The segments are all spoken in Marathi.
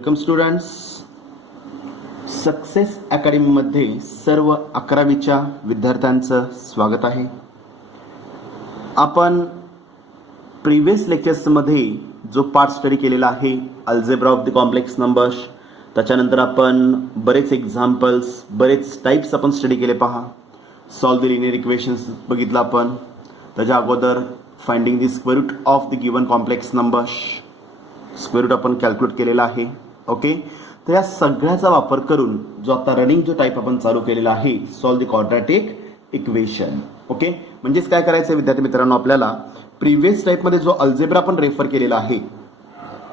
Welcome students. सक्सेस अकॅडमीमध्ये सर्व 11वीच्या विद्यार्थ्यांचं स्वागत आहे. आपण प्रिव्हियस लेक्चर्समध्ये जो पार्ट स्टडी केलेला आहे algebra of the complex numbers, त्याच्यानंतर आपण बरेच एक्झाम्पल्स, बरेच टाइप्स आपण स्टडी केले. पहा, सॉल्व द लिनियर इक्वेशन्स बघितलं आपण. त्याच्या अगोदर finding the square root of the given complex numbers, square root आपण कॅल्क्युलेट केलेला आहे. ओके, तर या सगळ्याचा वापर करून जो आता रनिंग जो टाईप आपण चालू केलेला आहे, solve the quadratic equation. Okay, म्हणजेच काय करायचं विद्यार्थी मित्रांनो, आपल्याला प्रिव्हियस टाईपमध्ये जो अल्जेब्रा आपण रेफर केलेला आहे,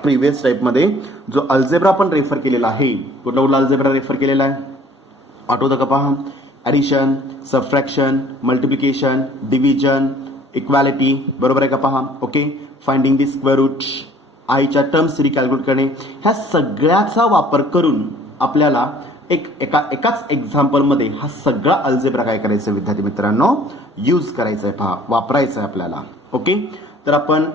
प्रिव्हियस टाईपमध्ये जो अल्जेब्रा आपण रेफर केलेला आहे, कुठला कुठला अल्जेब्रा रेफर केलेला आहे आठवतं का? पहा, addition, subtraction, multiplication, division, equality, बरोबर आहे का? पहा, okay, finding the square root, आयच्या टर्म्स रिकॅल्क्युलेट करणे, ह्या सगळ्याचा वापर करून आपल्याला एकाच एक्झाम्पलमध्ये हा सगळा अल्जेब्रा काय करायचं विद्यार्थी मित्रांनो, यूज करायचा आहे. पहा, वापरायचा आहे आपल्याला. ओके, तर आपण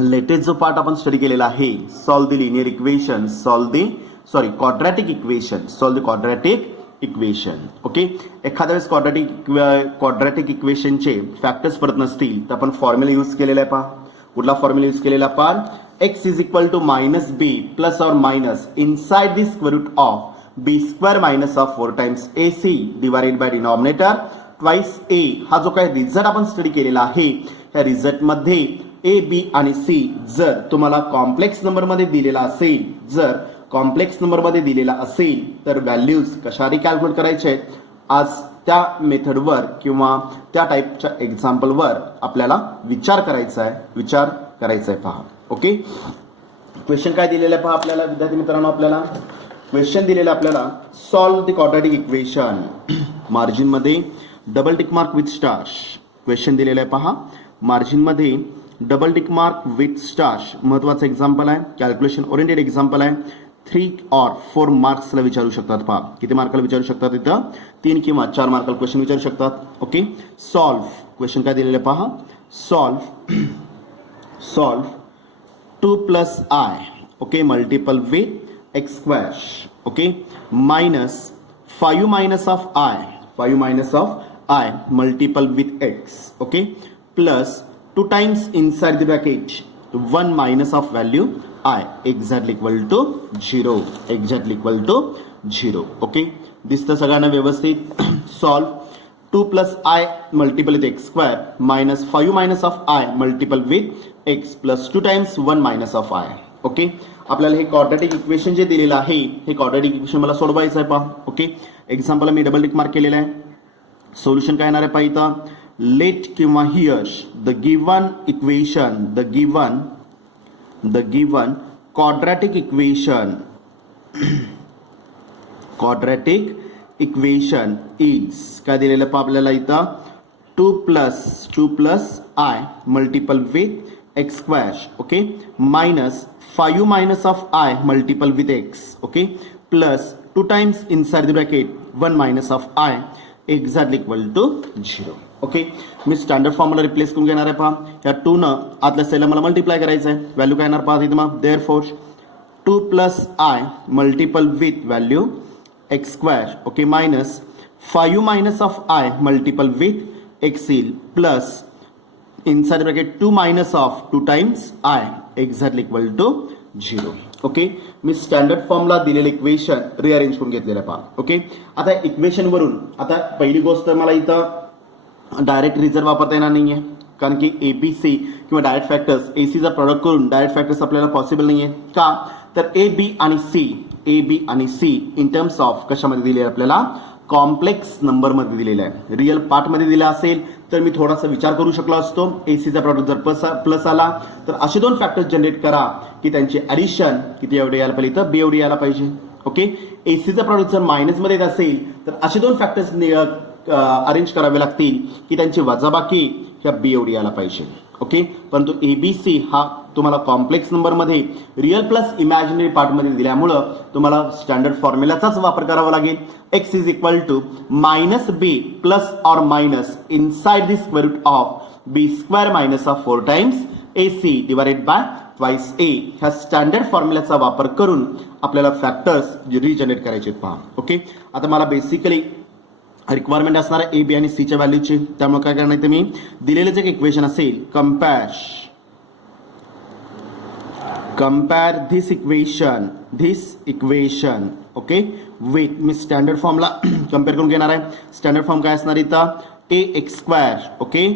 लेटेस्ट जो पार्ट आपण स्टडी केलेला आहे, solve the linear equation, quadratic equation, solve the quadratic equation. Okay, एखाद्या वेळेस क्वाड्रॅटिक इक्वेशनचे फॅक्टर्स पडत नसतील तर आपण फॉर्म्युला यूज केलेला आहे. पहा, कुठला फॉर्म्युला यूज केलेला? पार x is equal to minus B plus और minus inside the square root of B square minus of 4 times A C divided by denominator twice A. हा जो काही रिझल्ट आपण स्टडी केलेला आहे, ह्या रिझल्ट मध्ये ए, बी आणि सी जर तुम्हाला कॉम्प्लेक्स नंबर मध्ये दिलेला असेल, जर कॉम्प्लेक्स नंबर मध्ये दिलेला असेल तर व्हॅल्यूज कशा रिकॅल्क्युलेट करायचे आहेत, आज त्या मेथडवर किंवा त्या टाईपच्या एक्झाम्पलवर आपल्याला विचार करायचा आहे. पहा, ओके, क्वेश्चन काय दिलेलं आहे? पहा आपल्याला विद्यार्थी मित्रांनो, आपल्याला क्वेश्चन दिलेलं आहे आपल्याला, सॉल्व द क्वाड्रॅटिक इक्वेशन. मार्जिनमध्ये double tick mark with star. Question दिलेलं आहे. पहा, मार्जिनमध्ये double tick mark with star महत्वाचं एक्झाम्पल आहे, कॅल्क्युलेशन ओरिएंटेड एक्झाम्पल आहे. 3 और 4 मार्क्सला विचारू शकतात. पहा, किती मार्काला विचारू शकतात? इथं 3 किंवा 4 मार्काला क्वेश्चन विचारू शकतात. Okay, solve. क्वेश्चन काय दिलेलं आहे? पहा, solve 2 plus I, okay, multiple with x square, okay, minus 5 minus of I multiple with x, okay, plus 2 times inside the bracket 1 minus of value i exactly equal to 0. Okay, दिसतं सगळ्यांना व्यवस्थित? Solve 2 plus I multiple with x square minus 5 minus of I multiple with x plus 2 times 1 minus of I. Okay, आपल्याला हे क्वाड्रॅटिक इक्वेशन जे दिलेलं आहे, हे क्वाड्रॅटिक इक्वेशन मला सोडवायचं आहे. पहा, ओके, एक्झाम्पल मी डबल टिक मार्क केलेलं आहे. सोल्युशन काय येणार आहे? पहा इथं, लेट किंवा here the given equation, the given quadratic equation is काय दिलेलं पहा आपल्याला इथं, 2 plus I multiple with x square, okay, minus 5 minus of I multiple with x, okay, plus 2 times inside the bracket 1 minus of I exactly equal to 0. Okay, मी स्टँडर्ड फॉर्म्युला रिप्लेस करून घेणार आहे. पहा, या 2 न आतल्या सेलला मला मल्टिप्लाय करायचं आहे. व्हॅल्यू काय येणार? पहा तिथे मग, therefore 2 plus I multiple with value X square, okay, minus 5 minus of I multiple with X येईल, plus inside bracket 2 minus of 2 times I exactly equal to 0. Okay, मी स्टँडर्ड फॉर्मला दिलेलं इक्वेशन रिअरेंज करून घेतलेलं आहे. पहा, ओके, आता इक्वेशनवरून आता पहिली गोष्ट, मला इथं डायरेक्ट रिझल्ट वापरता येणार नाहीये, कारण की एबीसी किंवा डायरेक्ट फॅक्टर्स, एसीचा प्रॉडक्ट करून डायरेक्ट फॅक्टर्स आपल्याला पॉसिबल नाहीये. का? तर ए बी आणि सी इन टर्म्स ऑफ कशामध्ये दिले आपल्याला? कॉम्प्लेक्स नंबरमध्ये दिलेला आहे. रिअल पार्टमध्ये दिला असेल तर मी थोडासा विचार करू शकलो असतो. एसीचा प्रॉडक्ट जर प्लस आला तर असे 2 फॅक्टर्स जनरेट करा की त्यांचे ॲडिशन किती एवढे यायला पाहिजे, तर बी एवढी यायला पाहिजे. ओके, एसीचा प्रॉडक्ट जर मायनसमध्ये येत असेल तर असे 2 फॅक्टर्स अरेंज करावे लागतील की त्यांची वजाबाकी ह्या बी एवढी यायला पाहिजे. ओके, परंतु एबीसी हा तुम्हाला कॉम्प्लेक्स नंबरमध्ये रिअल प्लस इमॅजिनरी पार्टमध्ये दिल्यामुळं तुम्हाला स्टँडर्ड फॉर्म्युलाचाच वापर करावा लागेल. X is equal to minus B plus और minus inside the square root of B square minus of 4 times AC divided by twice A ह्या स्टँडर्ड फॉर्म्युल्याचा वापर करून आपल्याला फॅक्टर्स रिजनरेट करायचे आहेत पहा. ओके, आता मला बेसिकली रिक्वायरमेंट असणार आहे ए बी आणि सीच्या व्हॅल्यूची. त्यामुळे काय करणार आहे, मी दिलेलं जे इक्वेशन असेल compare this equation okay with, मी स्टँडर्ड फॉर्मला कम्पेअर करून घेणार आहे. स्टँडर्ड फॉर्म काय असणार इथं, A X square okay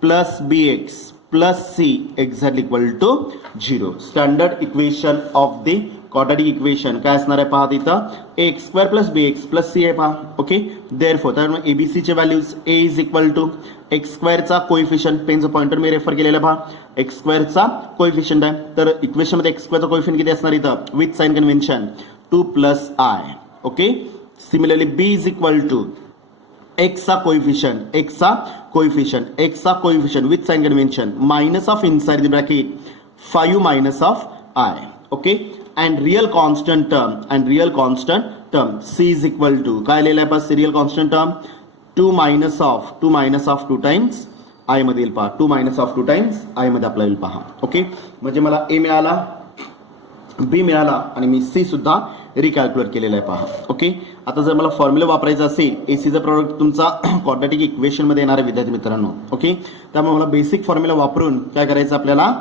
plus B X plus C exactly equal to 0. Standard equation of the quadratic equation काय असणार आहे पहा, तिथं A X square plus B X plus C आहे पहा. ओके, देअरफॉर त्यामुळे एबीसीचे values A is equal to X स्क्वेअरचा कोइफिशियंट, पेनचं पॉइंटर मी रेफर केलेला पहा, एक्स स्क्वेअरचा कोइफिशियंट आहे. तर इक्वेशनमध्ये एक्स स्क्वेअरचा कोइफिशियंट किती असणार इथं, with sign convention 2 plus I. Okay, similarly B is equal to एक्सचा coefficient with sign convention minus of inside the bracket 5 minus of I. Okay, and real constant term c is equal to काय लिहिलं आहे pass, real constant term 2 minus of 2 times I मध्ये येईल पहा, 2 मायनस ऑफ 2 टाइम्स आय मध्ये आपल्याला येईल पहा. ओके, म्हणजे मला ए मिळाला, बी मिळाला आणि मी सी सुद्धा रिकॅल्क्युलेट केलेला आहे पहा. ओके, आता जर मला फॉर्म्युला वापरायचा असेल, एसीचा प्रॉडक्ट तुमचा क्वाड्रॅटिक इक्वेशन मध्ये येणार आहे विद्यार्थी मित्रांनो. ओके, त्यामुळे मला बेसिक फॉर्म्युला वापरून काय करायचं, आपल्याला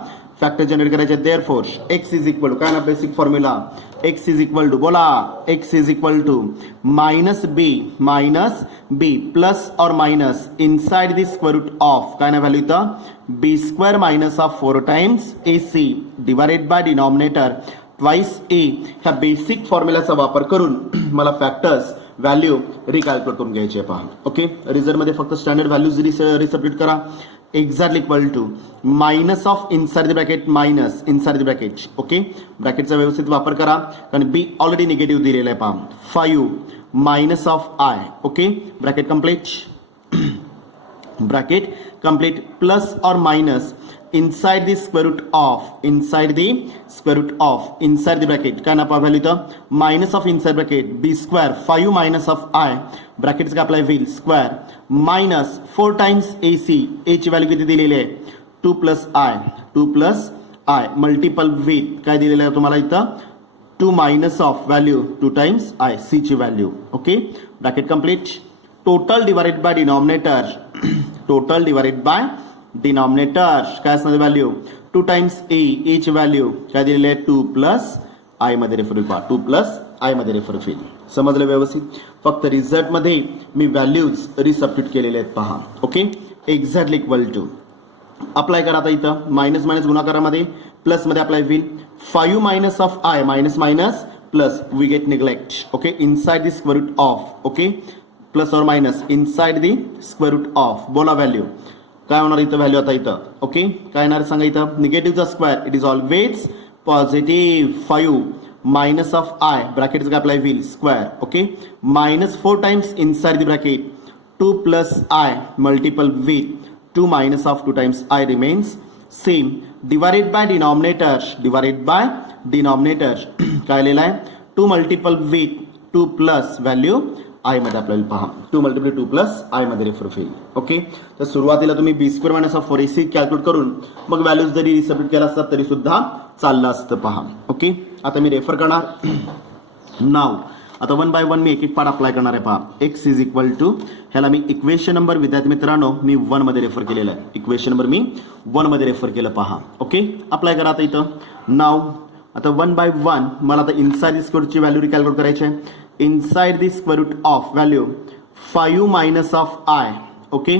फॅक्टर जनरेट करायचे. Therefore x is equal to काय ना, basic formula X is equal to बोला, X is equal to minus B plus और minus inside the square root of काय ना व्हॅल्यू इथं B square minus of 4 times A C divided by denominator twice A. ह्या बेसिक फॉर्म्युलाचा वापर करून मला फॅक्टर्स व्हॅल्यू रिकॅल्क्युलेट करून घ्यायचे पहा. ओके, रिझल्टमध्ये फक्त स्टँडर्ड व्हॅल्यूज रिसब्स्टिट्यूट करा. Exactly equal to minus of inside the bracket minus inside the bracket. Okay, ब्रॅकेटचा व्यवस्थित वापर करा कारण बी ऑलरेडी निगेटिव्ह दिलेला आहे पहा. 5 minus of I. Okay, bracket complete plus और minus inside the square root of inside the bracket काय ना पहा, व्हॅल्यू इथं minus of inside bracket B square 5 minus of I ब्रॅकेटचं काय अप्लाय होईल, square minus 4 times A C, A ची व्हॅल्यू किती दिलेली आहे 2 प्लस आय मल्टिपल विथ काय दिलेलं आहे तुम्हाला इथं 2 minus of value 2 times I C ची value. Okay, bracket complete. Total divided by denominator काय असणार व्हॅल्यू 2 टाइम्स ए ची व्हॅल्यू काय दिलेली आहे 2 प्लस आय मध्ये रेफर होईल पहा, 2 प्लस आय मध्ये रेफर होईल. समजलं व्यवस्थित. फक्त रिझल्ट मध्ये मी व्हॅल्यूज रिसब्स्टिट्यूट केलेले आहेत पहा. Okay, exactly equal to apply करा. आता इथं मायनस मायनस गुणाकारामध्ये प्लस मध्ये अप्लाय होईल 5 minus of I minus plus we get neglect. Okay, inside the square root of. Okay, plus और minus inside the square root of. बोला व्हॅल्यू काय होणार इथं, व्हॅल्यू आता इथं. ओके, काय येणार सांगा इथं, निगेटिव्हचा square it is always positive. 5 minus of I ब्रॅकेटचं काय अप्लाय होईल square. Okay, minus 4 times inside the bracket 2 plus I multiple with 2 minus of 2 times I remains same. Divided by denominator काय लिहिलं आहे 2 multiple with 2 plus value I मध्ये आपल्याला पहा 2 मल्टिप्लाय 2 प्लस आय मध्ये रेफर होईल. ओके, तर सुरुवातीला तुम्ही B square minus of 4ac calculate करून मग व्हॅल्यूज जरी रिसब्स्टिट्यूट केला असतात तरी सुद्धा चाललं असतं पहा. ओके, आता मी रेफर करणार नाव. आता 1 बाय 1 मी एक पार्ट अप्लाय करणार आहे पहा. एक्स इज इक्वल टू ह्याला मी इक्वेशन नंबर विद्यार्थी मित्रांनो मी 1 मध्ये रेफर केलेलं आहे. इक्वेशन नंबर मी 1 मध्ये रेफर केलं पहा. ओके, अप्लाय करा आता इथं नाव. आता 1 बाय 1 मला आता इनसाइड द स्क्वेअर रूटची व्हॅल्यू रिकॅल्क्युलेट करायची आहे. Inside the square root of value 5 minus of I. Okay,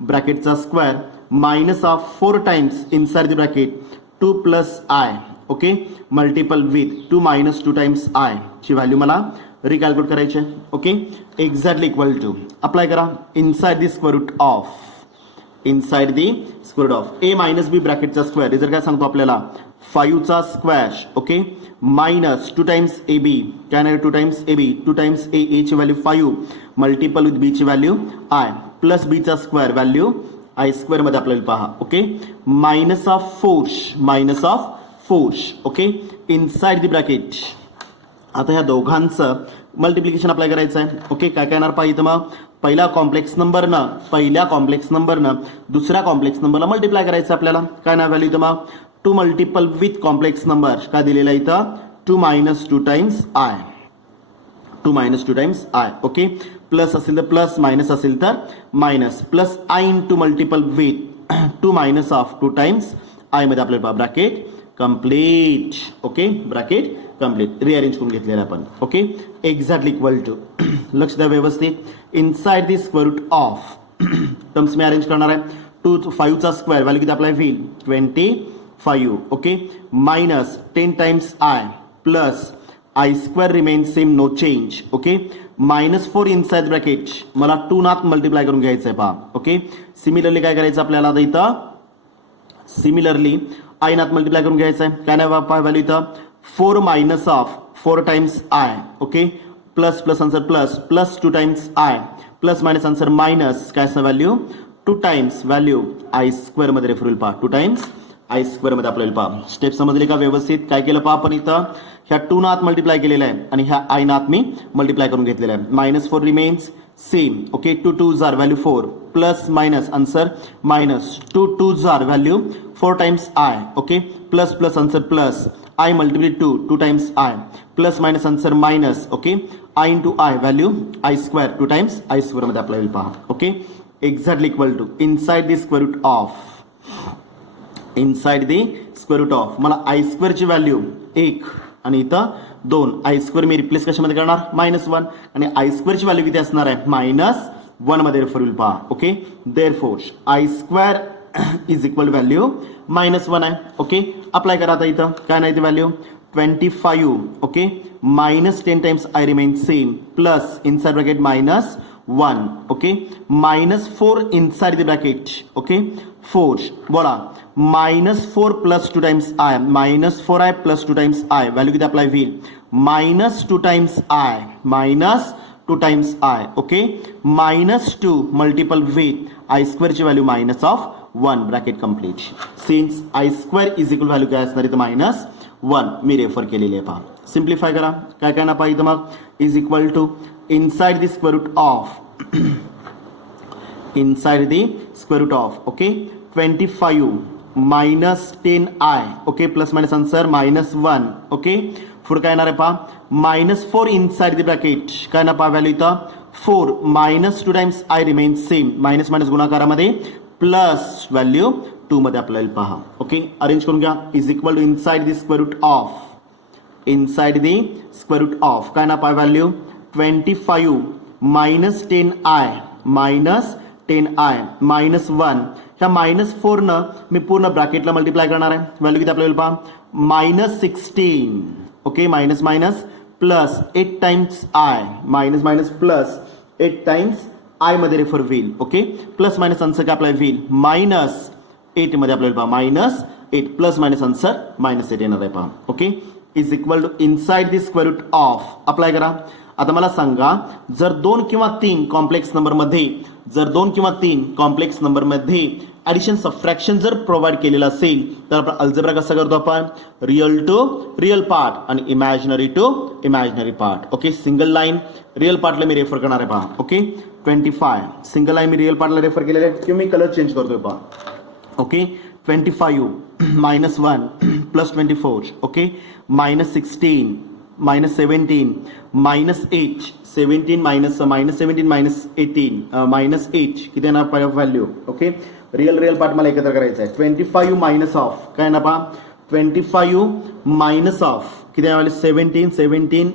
ब्रॅकेटचा square minus of 4 times inside the bracket 2 plus I. Okay, multiple with 2 minus 2 times I ची व्हॅल्यू मला रिकॅल्क्युलेट करायची आहे. Okay, exactly equal to apply करा. Inside the square root of A minus B ब्रॅकेटचा स्क्वेअर रिझल्ट काय सांगतो आपल्याला 5 चा square. Okay, minus 2 times A B काय नाही 2 टाइम्स ए बी 2 टाइम्स ए ची व्हॅल्यू 5 मल्टिपल विथ बी ची व्हॅल्यू आय प्लस बी चा स्क्वेअर व्हॅल्यू आय स्क्वेअर मध्ये आपल्याला पहा. Okay, minus of force. Okay, inside the bracket. आता ह्या दोघांचं मल्टिप्लिकेशन अप्लाय करायचं आहे. ओके, काय येणार पाहिजे मग पहिल्या कॉम्प्लेक्स नंबरनं दुसऱ्या कॉम्प्लेक्स नंबरला मल्टिप्लाय करायचं आपल्याला. काय ना व्हॅल्यू मग to multiple with complex number काय दिलेला आहे इथं 2 - 2 times I 2 - 2 times I okay plus असेल तर प्लस मायनस असेल तर minus plus I into multiple with 2 - of 2 times I मध्ये आपल्याला bracket complete okay bracket complete rearrange करून घेतलेला आपण ओके एक्झॅक्टली इक्वल टू लक्ष द्या व्यवस्थित inside the square root of terms मी अरेंज करणार आहे 2 5 चा स्क्वेअर व्हॅल्यू किती आपल्याला होईल 25 okay minus 10 times I plus I square remain same no change okay -4 inside bracket मला 2 नात मल्टिप्लाय करून घ्यायचं आहे पहा ओके सिमिलरली काय करायचं आपल्याला आता इथं सिमिलरली आय नात मल्टिप्लाय करून घ्यायचं आहे काय नाही व्हॅल्यू इथं 4 - of 4 times I okay plus plus answer plus 2 times I plus minus answer minus काय असं value 2 times value I square मध्ये रेफर होईल पहा 2 टाइम्स आय स्क्वेअर मध्ये आपल्याला पहा स्टेप समजले का व्यवस्थित काय केलं पहा आपण इथं ह्या 2 नात मल्टिप्लाय केलेला आहे आणि ह्या आय नात मी मल्टिप्लाय करून घेतलेला आहे -4 remains same okay 2 2s are value 4 plus minus answer minus 2 2s are value 4 times I okay plus plus answer plus I multiply 2 times I plus minus answer minus okay I into I value I square 2 times I square मध्ये आपल्याला पहा okay exactly equal to inside the square root of inside the square root of मला आय स्क्वेअरची व्हॅल्यू 1 आणि इथं 2 आय स्क्वेअर मी रिप्लेस कशामध्ये करणार -1 आणि आय स्क्वेअरची व्हॅल्यू किती असणार आहे -1 मध्ये रेफर होईल पहा okay therefore I square is equal value -1 आहे ओके अप्लाय करा आता इथं काय नाही ती value 25 okay -10 times I remain same plus inside bracket -1 okay -4 inside the bracket okay 4 बोला -4 plus 2 times I -4i plus 2 times I value किती अप्लाय होईल -2 times I -2 times I okay -2 multiple with I स्क्वेअरची value -1 bracket complete since I square is equal value काय असणार इथं -1 मी रेफर केलेली आहे पहा सिम्प्लिफाय करा काय करणार पहा इथं मग is equal to inside the square root of inside the square root of okay 25 -10i okay plus minus answer -1 okay पुढे काय येणार आहे पहा -4 इनसाइड द ब्रॅकेट काय ना पहा व्हॅल्यू इथं 4 -2 times I remain same minus minus गुणाकारामध्ये प्लस व्हॅल्यू 2 मध्ये आपल्याला पहा ओके अरेंज करून घ्या is equal to inside the square root of inside the square root of काय ना पहा व्हॅल्यू 25 -10i -1 ह्या -4 न मी पूर्ण ब्रॅकेटला मल्टिप्लाय करणार आहे व्हॅल्यू किती आपल्याला पहा -16 okay minus minus plus 8 times I minus minus plus 8 times I मध्ये रेफर होईल ओके प्लस मायनस आन्सर काय आपल्याला होईल -8 मध्ये आपल्याला पहा -8 प्लस मायनस आन्सर -8 येणार आहे पहा okay is equal to inside the square root of apply करा आता मला सांगा जर 2 किंवा 3 कॉम्प्लेक्स नंबर मध्ये जर 2 किंवा 3 कॉम्प्लेक्स नंबर मध्ये ऍडिशन सबट्रॅक्शन जर प्रोव्हाइड केलेला असेल तर आपण अल्जेब्रा कसा करतो आपण रिअल टू रिअल पार्ट आणि imaginary to imaginary part okay single line real पार्टला मी रेफर करणार आहे पहा ओके 25 सिंगल लाईन मी रिअल पार्टला रेफर केलेले आहे किंवा मी कलर चेंज करतोय पहा ओके 25 -1 प्लस 24 ओके -16 -17 -8 17 -18 किती ना व्हॅल्यू ओके रिअल पार्ट मला एकत्र करायचं आहे 25 मायनस ऑफ काय ना पहा 25 मायनस ऑफ किती आहे 17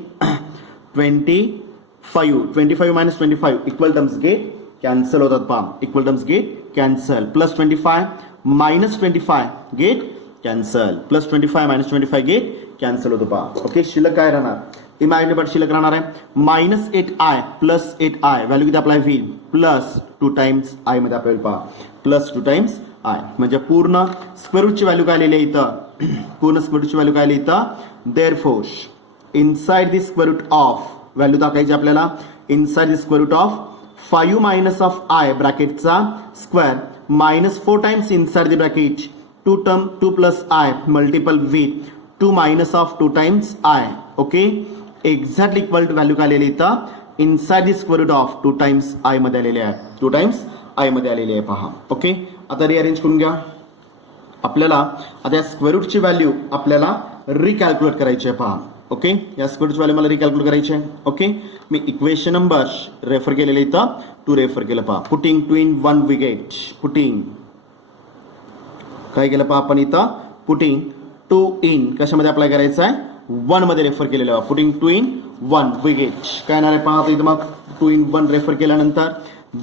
25 minus 25 equal terms get cancel होतात पहा equal terms get cancel plus 25 minus 25 get cancel plus 25 minus 25 get cancel होतो पहा ओके शिल्लक काय राहणार इमॅजिनरी पार्ट शिल्लक राहणार आहे -8i प्लस 8i व्हॅल्यू किती अप्लाय होईल प्लस 2 टाइम्स आय मध्ये आपल्याला पहा प्लस 2 टाइम्स आय म्हणजे पूर्ण स्क्वेअर रूटची व्हॅल्यू काय आलेली आहे इथं पूर्ण स्क्वेअर रूटची व्हॅल्यू काय आली इथं therefore inside the square root of value टाकायची आपल्याला inside the square root of 5 minus of I ब्रॅकेटचा square -4 times inside the bracket 2 plus I multiple with 2 minus of 2 times I okay exactly equal to value काय आलेली इथं inside the square root of 2 times I मध्ये आलेले आहे 2 टाइम्स आय मध्ये आलेले आहे पहा ओके आता रिअरेंज करून घ्या आपल्याला आता या स्क्वेअर रूटची व्हॅल्यू आपल्याला रिकॅल्क्युलेट करायची आहे पहा. ओके, या स्क्वेअर रूटची व्हॅल्यू मला रिकॅल्क्युलेट करायची आहे. ओके, मी इक्वेशन नंबर रेफर केलेलं इथं 2 रेफर केलं पहा. Putting 2 in 1 we get, putting काय केलं पहा आपण इथं, पुटिंग 2 in कशामध्ये अप्लाय करायचं आहे, 1 मध्ये रेफर केलेलं आहे. पुटिंग 2 in 1 we get काय येणार आहे पहा इथं, मग 2 in 1 रेफर केल्यानंतर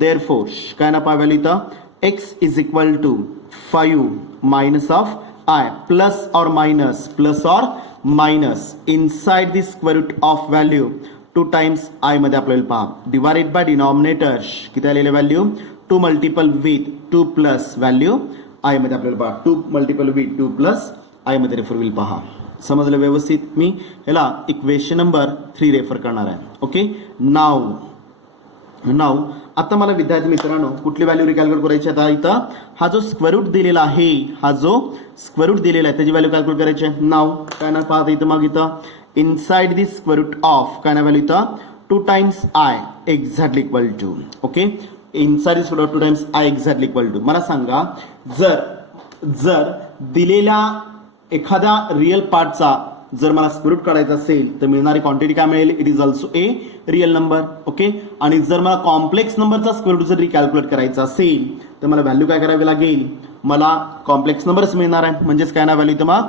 therefore काय ना पहा व्हॅल्यू इथं, x is equal to 5 minus of I plus or minus inside the square root of value 2 times I मध्ये आपल्याला पहा divided by denominator किती आलेले value 2 multiple with 2 plus value I मध्ये आपल्याला पहा 2 multiple with 2 plus I मध्ये रेफर होईल पहा. समजलं व्यवस्थित. मी याला इक्वेशन नंबर 3 रेफर करणार आहे. ओके, नाव आता मला विद्यार्थी मित्रांनो कुठली व्हॅल्यू रिकॅल्क्युलेट करायची आता इथं हा जो स्क्वेअर रूट दिलेला आहे, हा जो स्क्वेअर रूट दिलेला आहे त्याची व्हॅल्यू कॅल्क्युलेट करायची आहे. नाव काय ना पाहता इथं, मग इथं inside the square root of काय ना व्हॅल्यू इथं 2 times I exactly equal to. Okay, inside the square root 2 times I exactly equal to. मला सांगा जर दिलेल्या एखाद्या रिअल पार्टचा जर मला स्क्वेअर रूट काढायचा असेल तर मिळणारी क्वांटिटी काय मिळेल, it is also a real number. Okay, आणि जर मला कॉम्प्लेक्स नंबरचा स्क्वेअर रूट जर रिकॅल्क्युलेट करायचा असेल तर मला व्हॅल्यू काय करावी लागेल, मला कॉम्प्लेक्स नंबरच मिळणार आहे. म्हणजेच काय ना व्हॅल्यू तर मग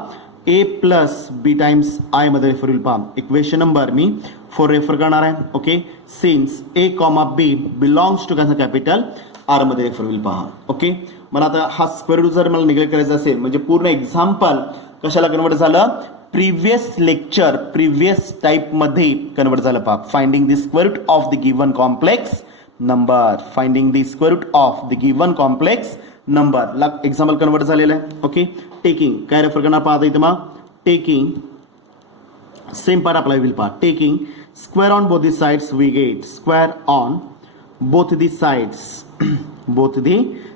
A plus B times I मध्ये रेफर होईल पहा. इक्वेशन नंबर मी 4 रेफर करणार आहे. Okay, since A comma B belongs to capital R मध्ये रेफर होईल पहा. ओके, मला आता हा स्क्वेअर रूट जर मला निगलेक्ट करायचा असेल म्हणजे पूर्ण एक्झाम्पल कशाला कन्वर्ट झालं, प्रिव्हियस लेक्चर प्रिव्हियस टाइप मध्ये कन्वर्ट झालं पहा. Finding the square root of the given complex number, finding the square root of the given complex number ला एक्झाम्पल कन्वर्ट झालेलं आहे. ओके, टेकिंग काय रेफर करणार पाहता इथं, मग टेकिंग सेम पार्ट अप्लाय होईल पहा. Taking square on both the sides we get square on both the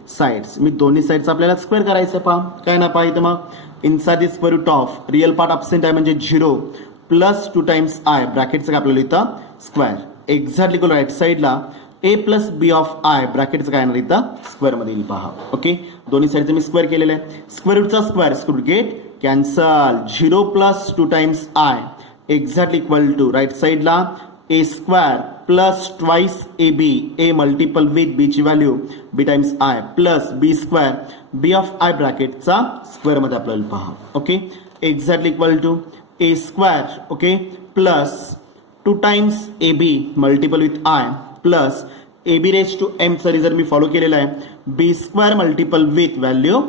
sides मी दोन्ही साइड्स आपल्याला स्क्वेअर करायचं पहा. काय ना पहा इथं, मग inside the square root of real part absent आहे म्हणजे 0 प्लस 2 times I ब्रॅकेटचं काय आपल्याला इथं स्क्वेअर एक्झॅक्टली इक्वल राईट साइडला ए प्लस बी ऑफ आय ब्रॅकेटचं काय येणार इथं स्क्वेअर मध्ये येईल पहा. ओके, दोन्ही साईडचं मी स्क्वेअर केलेलं आहे. स्क्वेअर रूटचा square root get cancel 0 plus 2 times I exactly equal to right साइडला A square plus twice A B, A multiple with B ची value B times I plus B square B of I ब्रॅकेटचा स्क्वेअर मध्ये आपल्याला पहा. Okay, exactly equal to A square okay plus 2 times A B multiple with I plus A B raise to M चा रिझल्ट मी फॉलो केलेला आहे B square multiple with value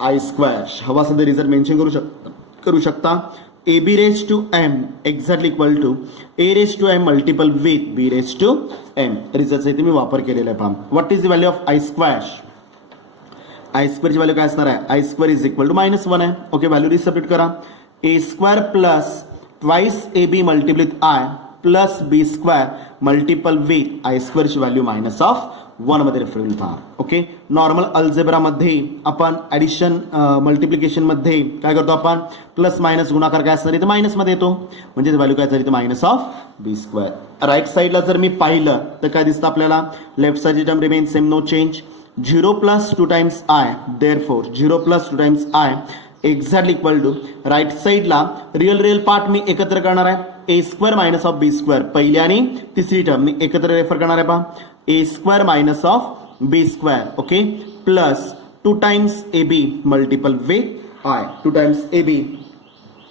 I square. हवा असेल तर रिझल्ट मेन्शन करू शकता. A B raise to M exactly equal to A raise to M multiple with B raise to M. रिझल्टचा इथे मी वापर केलेला आहे पहा. What is the value of I square, I स्क्वेअरची व्हॅल्यू काय असणार आहे, I square is equal to -1 आहे. ओके, व्हॅल्यू रिसपरेट करा. A square plus twice A B multiple with I plus B square multiple with I स्क्वेअरची व्हॅल्यू -1 मध्ये रेफर होईल पहा. ओके, नॉर्मल अल्जेब्रामध्ये आपण ॲडिशन मल्टिप्लिकेशन मध्ये काय करतो, आपण प्लस मायनस गुणाकार काय असणार इथं मायनस मध्ये येतो म्हणजे व्हॅल्यू काय झाली इथं -बी स्क्वेअर. राईट साईडला जर मी पाहिलं तर काय दिसतं आपल्याला, लेफ्ट साईडची term remain same no change. 0 plus 2 times I therefore 0 plus 2 times I exactly equal to right साईडला रिअल पार्ट मी एकत्र करणार आहे A square minus of B square, पहिली आणि तिसरी टर्म मी एकत्र रेफर करणार आहे पहा. A square minus of B square okay plus 2 times A B multiple with I 2 times A B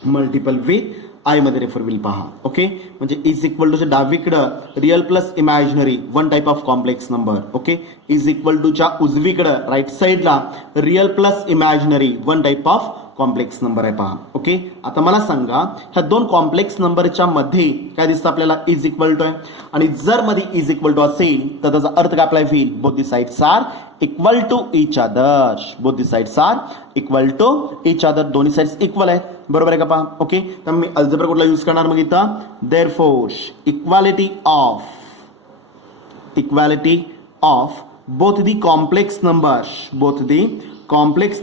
multiple with I मध्ये रेफर होईल पहा. ओके, म्हणजे इज इक्वल टूच्या डावीकडं real plus imaginary 1 type of complex number. Okay, is equal टूच्या उजवीकडं राईट साईडला real plus imaginary 1 type of complex number आहे पहा. ओके, आता मला सांगा ह्या दोन कॉम्प्लेक्स नंबरच्या मध्ये काय दिसतं आपल्याला, इज इक्वल टू आहे आणि जर मध्ये इज इक्वल टू असेल तर त्याचा अर्थ काय अप्लाय होईल, both the sides are equal to each other, both the sides are equal to each other, दोन्ही साइड्स इक्वल आहेत बरोबर आहे का पहा. ओके, तर मी अल्जेब्रा कुठला यूज करणार मग इथं, therefore equality of both the complex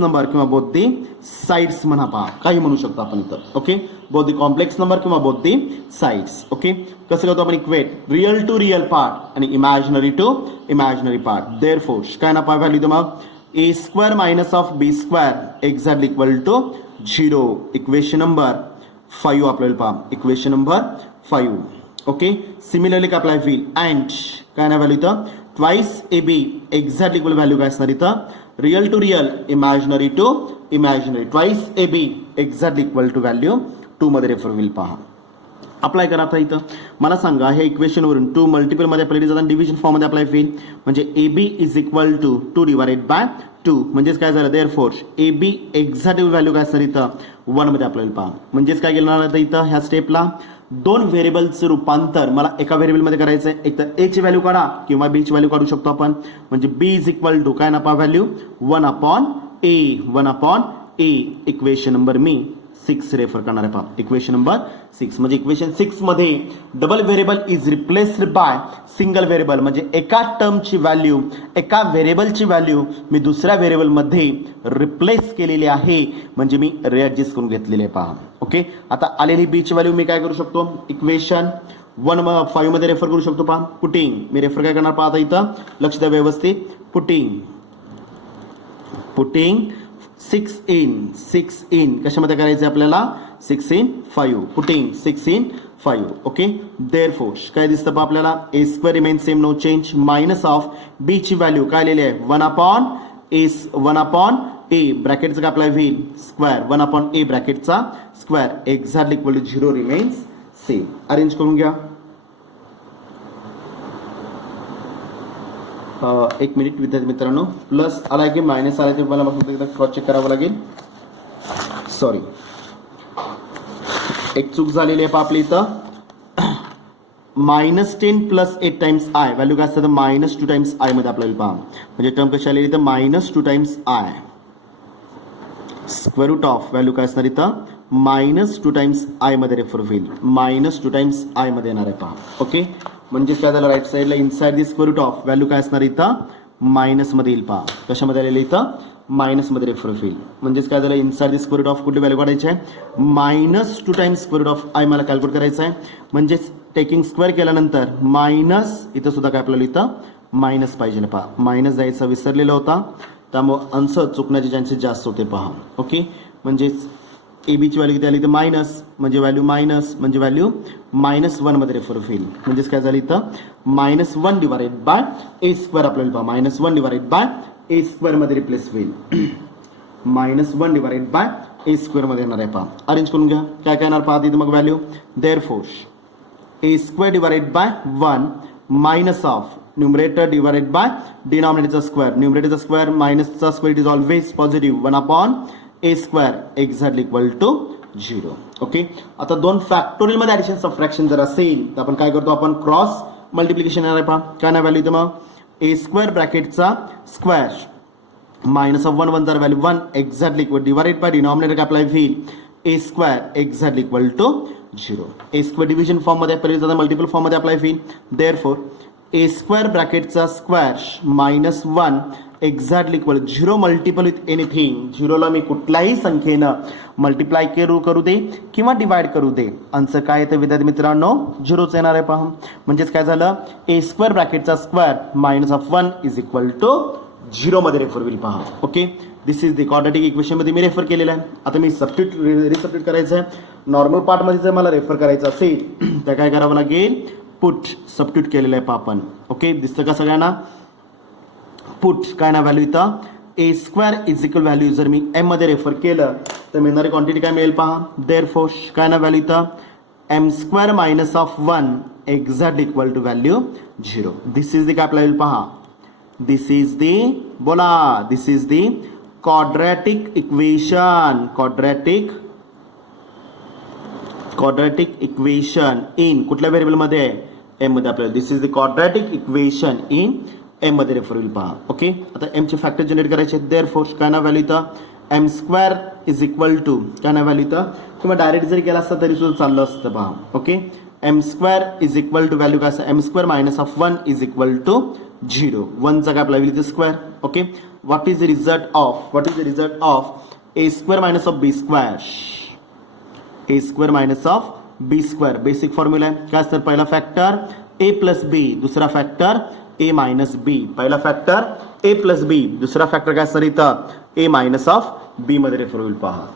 number किंवा बोथ दी साइड्स म्हणा पहा, काही म्हणू शकतो आपण इथं. Okay, both the complex number किंवा बोथ दी साइड्स. ओके, कसं करतो आपण equate real to real part आणि imaginary to imaginary part. Therefore काय ना पहा व्हॅल्यू मग A square minus of B square exactly equal to 0. Equation number 5 आपल्याला पहा. Equation number 5. ओके. सिमिलरली काय अप्लाय होईल अँड काय ना व्हॅल्यू इथं twice A B exactly equal value काय असणार इथं real to real imaginary to imaginary twice A B exactly equal to value 2 मध्ये रेफर होईल पहा. अप्लाय करा आता इथं मला सांगा हे इक्वेशनवरून 2 मल्टिपलमध्ये अप्लाय जातात डिव्हिजन फॉर्ममध्ये अप्लाय होईल म्हणजे A B is equal to 2 divided by 2 म्हणजेच काय झालं therefore A B exact value काय असणार इथं 1 मध्ये आपल्याला पहा. म्हणजेच काय केलं आता इथं ह्या स्टेपला 2 व्हेरिएबलचं रूपांतर मला एका व्हेरिएबलमध्ये करायचं आहे. एक तर ए ची व्हॅल्यू काढा किंवा बी ची व्हॅल्यू काढू शकतो आपण. म्हणजे बी इज इक्वल टू काय ना पहा व्हॅल्यू 1 अपॉन ए इक्वेशन नंबर मी 6 रेफर करणार आहे पहा. इक्वेशन नंबर 6 म्हणजे इक्वेशन 6 मध्ये double variable is replaced by single variable म्हणजे एका टर्मची व्हॅल्यू एका व्हेरिएबलची व्हॅल्यू मी दुसऱ्या व्हेरिएबलमध्ये रिप्लेस केलेली आहे म्हणजे मी रिॲडजस्ट करून घेतलेली आहे पहा. ओके. आता आलेली बी ची व्हॅल्यू मी काय करू शकतो इक्वेशन 1 मध्ये रेफर करू शकतो पहा. पुटिंग मी रेफर काय करणार पहा आता इथं लक्ष द्या व्यवस्थित. पुटिंग 6 in कशामध्ये करायचं आपल्याला 6 in 5 putting 6 in 5. Okay. Therefore काय दिसतं पहा आपल्याला A square remain same no change minus of B ची व्हॅल्यू काय आलेली आहे 1 अपॉन ए ब्रॅकेटचा काय अप्लाय होईल स्क्वेअर 1 अपॉन ए ब्रॅकेटचा square exactly equal to 0 remains same. Arrange करून घ्या. एक मिनिट विद्यार्थी मित्रांनो प्लस आला की मायनस आला ते मला फक्त एकदा क्रॉस चेक करावं लागेल. सॉरी एक चूक झालेली आहे पहा आपली इथं -10 प्लस 8 टाइम्स आय व्हॅल्यू काय असतं -2 टाइम्स आय मध्ये आपल्याला पहा. म्हणजे टर्म कशी आलेली इथं -2 times I square root of value काय असणार इथं -2 टाइम्स आय मध्ये रेफर होईल -2 टाइम्स आय मध्ये येणार आहे पहा. ओके. म्हणजे काय झालं राईट साईडला inside the square root of value काय असणार इथं मायनस मध्ये येईल पहा. कशामध्ये आलेलं इथं मायनस मध्ये रेफर होईल. म्हणजेच काय झालं inside the square root of कुठली व्हॅल्यू काढायची आहे -2 times square root of I मला कॅल्क्युलेट करायचं आहे. म्हणजेच टेकिंग स्क्वेअर केल्यानंतर मायनस इथं सुद्धा काय आपल्याला इथं मायनस पाहिजे पहा. मायनस द्यायचा विसरलेला होता त्यामुळे आन्सर चुकण्याचे चान्सेस जास्त होते पहा. ओके. म्हणजेच ए बीची व्हॅल्यू किती आली तर मायनस म्हणजे व्हॅल्यू -1 मध्ये रेफर होईल. म्हणजेच काय झालं इथं -1 डिवायडेड बाय ए स्क्वेअर आपल्याला पहा -1 डिवायडेड बाय ए स्क्वेअर मध्ये रिप्लेस होईल -1 डिवायडेड बाय ए स्क्वेअर मध्ये येणार आहे पहा. अरेंज करून घ्या. काय काय येणार पहा तिथं मग value therefore A square divided by 1 minus of numerator divided by डिनॉमिनेटरचा स्क्वेअर न्यूमरेटरचा स्क्वेअर मायनसचा square it is always positive 1 upon A square exactly equal to 0. Okay. आता 2 फॅक्टोरियल मध्ये ऍडिशन सबट्रॅक्शन जर असेल तर आपण काय करतो आपण क्रॉस मल्टिप्लिकेशन येणार आहे पहा. काय ना व्हॅल्यू इथं मग ए स्क्वेअर ब्रॅकेटचा स्क्वेअर मायनस ऑफ 1 जर value 1 exactly equal divided by denominator काय अप्लाय होईल A square exactly equal to 0. A square division form मध्ये पहिले जाता मल्टिपल फॉर्म मध्ये अप्लाय होईल. देअरफोर ए स्क्वेअर ब्रॅकेटचा square -1 exactly equal 0 multiple with anything 0ला मी कुठल्याही संख्येनं मल्टिप्लाय करू दे किंवा डिवाइड करू दे आन्सर काय येतं विद्यार्थी मित्रांनो 0च येणार आहे पहा. म्हणजेच काय झालं ए स्क्वेअर ब्रॅकेटचा स्क्वेअर -1 इज इक्वल टू 0 मध्ये रेफर होईल पहा. Okay. This is the quadratic equation मध्ये मी रेफर केलेलं आहे. आता मी रिसब्स्टिट्यूट करायचं आहे. नॉर्मल पार्ट मध्ये जर मला रेफर करायचं असेल तर काय करावं लागेल पुट सबस्टिट्यूट केलेलं आहे पहा आपण. ओके. दिसतं का सगळ्यांना पुट काय ना व्हॅल्यू इथं A square is equal value जर मी एम मध्ये रेफर केलं तर मिळणारी क्वांटिटी काय मिळेल पहा. देअरफोर काय ना व्हॅल्यू इथं M square minus of 1 exact equal to value 0. This is the काय आपल्याला पहा this is the quadratic equation quadratic equation in कुठल्या व्हेरिएबल मध्ये आहे एम मध्ये आपल्याला this is the quadratic equation in M मध्ये रेफर होईल पहा. ओके. आता एम चे फॅक्टर जनरेट करायचे देअरफोर काय ना व्हॅल्यू इथं M square is equal to काय ना व्हॅल्यू इथं किंवा डायरेक्ट जरी केला असता तरी सुद्धा चाललं असतं पहा. Okay. M square is equal to value काय असं M square minus of 1 is equal to 0 1 चा काय आपला विल square. Okay. What is the result of A square minus of B square A square minus of B square basic formula आहे काय असतं पहिला फॅक्टर ए प्लस बी दुसरा फॅक्टर ए मायनस बी. पहिला फॅक्टर ए प्लस बी, दुसरा फॅक्टर काय असणार इथं ए मायनस ऑफ बी मध्ये रेफर होईल. पहा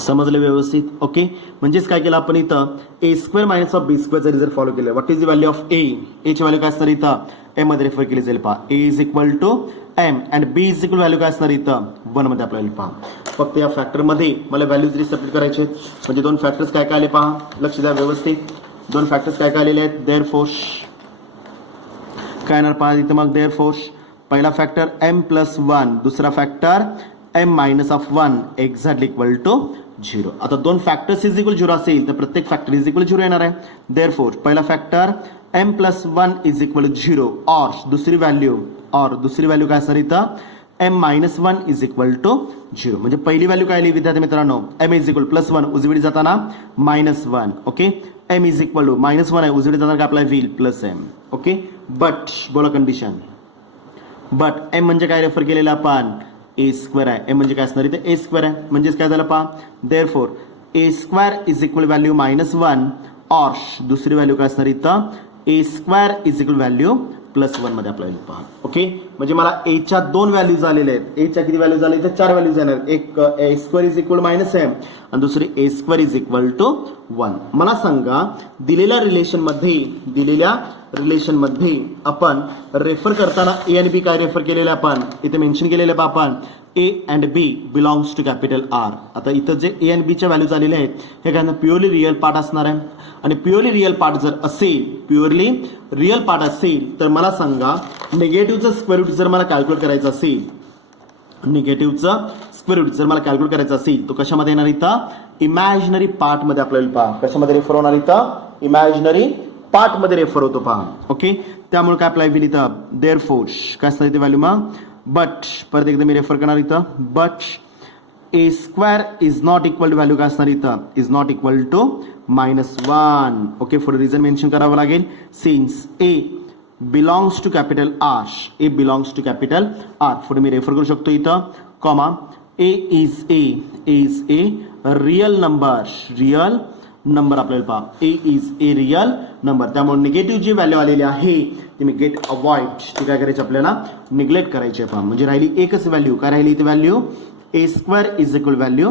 समजलं व्यवस्थित. ओके, म्हणजेच काय केलं आपण इथं A square minus of B square जर फॉलो केलं. What is the value of A? ची व्हॅल्यू काय असणार इथं ए मध्ये रेफर केली जाईल. पहा A is equal to M and B is equal value काय असणार इथं 1 मध्ये आपल्याला. पहा फक्त या फॅक्टर मध्ये मला व्हॅल्यूज रिसबमिट करायचे आहेत. म्हणजे दोन फॅक्टर्स काय काय आले पहा, लक्ष द्या व्यवस्थित. दोन फॅक्टर्स काय काय आलेले आहेत. देअर फोर्स काय येणार पहा इथं मग. देअर फोर्स पहिला फॅक्टर एम प्लस 1, दुसरा factor M minus of 1 exactly equal to 0. आता दोन फॅक्टर्स इज इक्वल 0 असेल तर प्रत्येक फॅक्टर इज इक्वल 0 येणार आहे. देअर फोर्स पहिला factor M plus 1 is equal to 0 और दुसरी व्हॅल्यू काय असणार इथं M minus 1 is equal to 0. म्हणजे पहिली व्हॅल्यू काय आली विद्यार्थी मित्रांनो, एम इज इक्वल प्लस 1 उजवीकडे जाताना minus 1. Okay, M is equal to minus 1 आहे उजवीकडे जाताना काय आपला व्हील प्लस एम. ओके, बट बोला कंडिशन. बट एम म्हणजे काय रेफर केलेलं आपण ए स्क्वेअर आहे. एम म्हणजे काय असणार इथे ए स्क्वेअर आहे. म्हणजेच काय झालं पहा. Therefore A square is equal value minus 1 और दुसरी व्हॅल्यू काय असणार इथं A square is equal value plus 1 मध्ये आपल्याला पहा. ओके, म्हणजे मला एच्या दोन व्हॅल्यूज आलेल्या आहेत. एच्या किती व्हॅल्यूज आले तर 4 व्हॅल्यूज येणार. एक A square is equal minus M आणि दुसरी A square is equal to 1. मला सांगा दिलेल्या रिलेशन मध्ये आपण रेफर करताना ए आणि बी काय रेफर केलेलं आपण इथे मेन्शन केलेलं आहे आपण A and B belongs to capital R. आता इथं जे ए अँड बीच्या व्हॅल्यूज आलेले आहेत हे काय प्युअरली रिअल पार्ट असणार आहे. आणि प्युअरली रिअल पार्ट जर असेल तर मला सांगा निगेटिव्हचं स्क्वेअर रूट जर मला कॅल्क्युलेट करायचं असेल तो कशामध्ये येणार इथं इमॅजिनरी पार्ट मध्ये आपल्याला पहा. कशामध्ये रेफर होणार इथं इमॅजिनरी पार्ट मध्ये रेफर होतो पहा. ओके, त्यामुळे काय अप्लाय होईल इथं देअर फोर्स काय असणार इथे व्हॅल्यू मग बट परत एकदा मी रेफर करणार इथं but A square is not equal to value काय असणार इथं is not equal to -1. Okay, for reason mention करावं लागेल. Since A belongs to capital R, पुढे मी रेफर करू शकतो इथं comma A is a real number आपल्याला पहा. A is a real number. त्यामुळे निगेटिव्ह जी व्हॅल्यू आलेली आहे ती मी गेट अवॉइड ती काय करायची आपल्याला निग्लेक्ट करायची आहे पहा. म्हणजे राहिली एकच व्हॅल्यू. काय राहिली ती value A square is equal value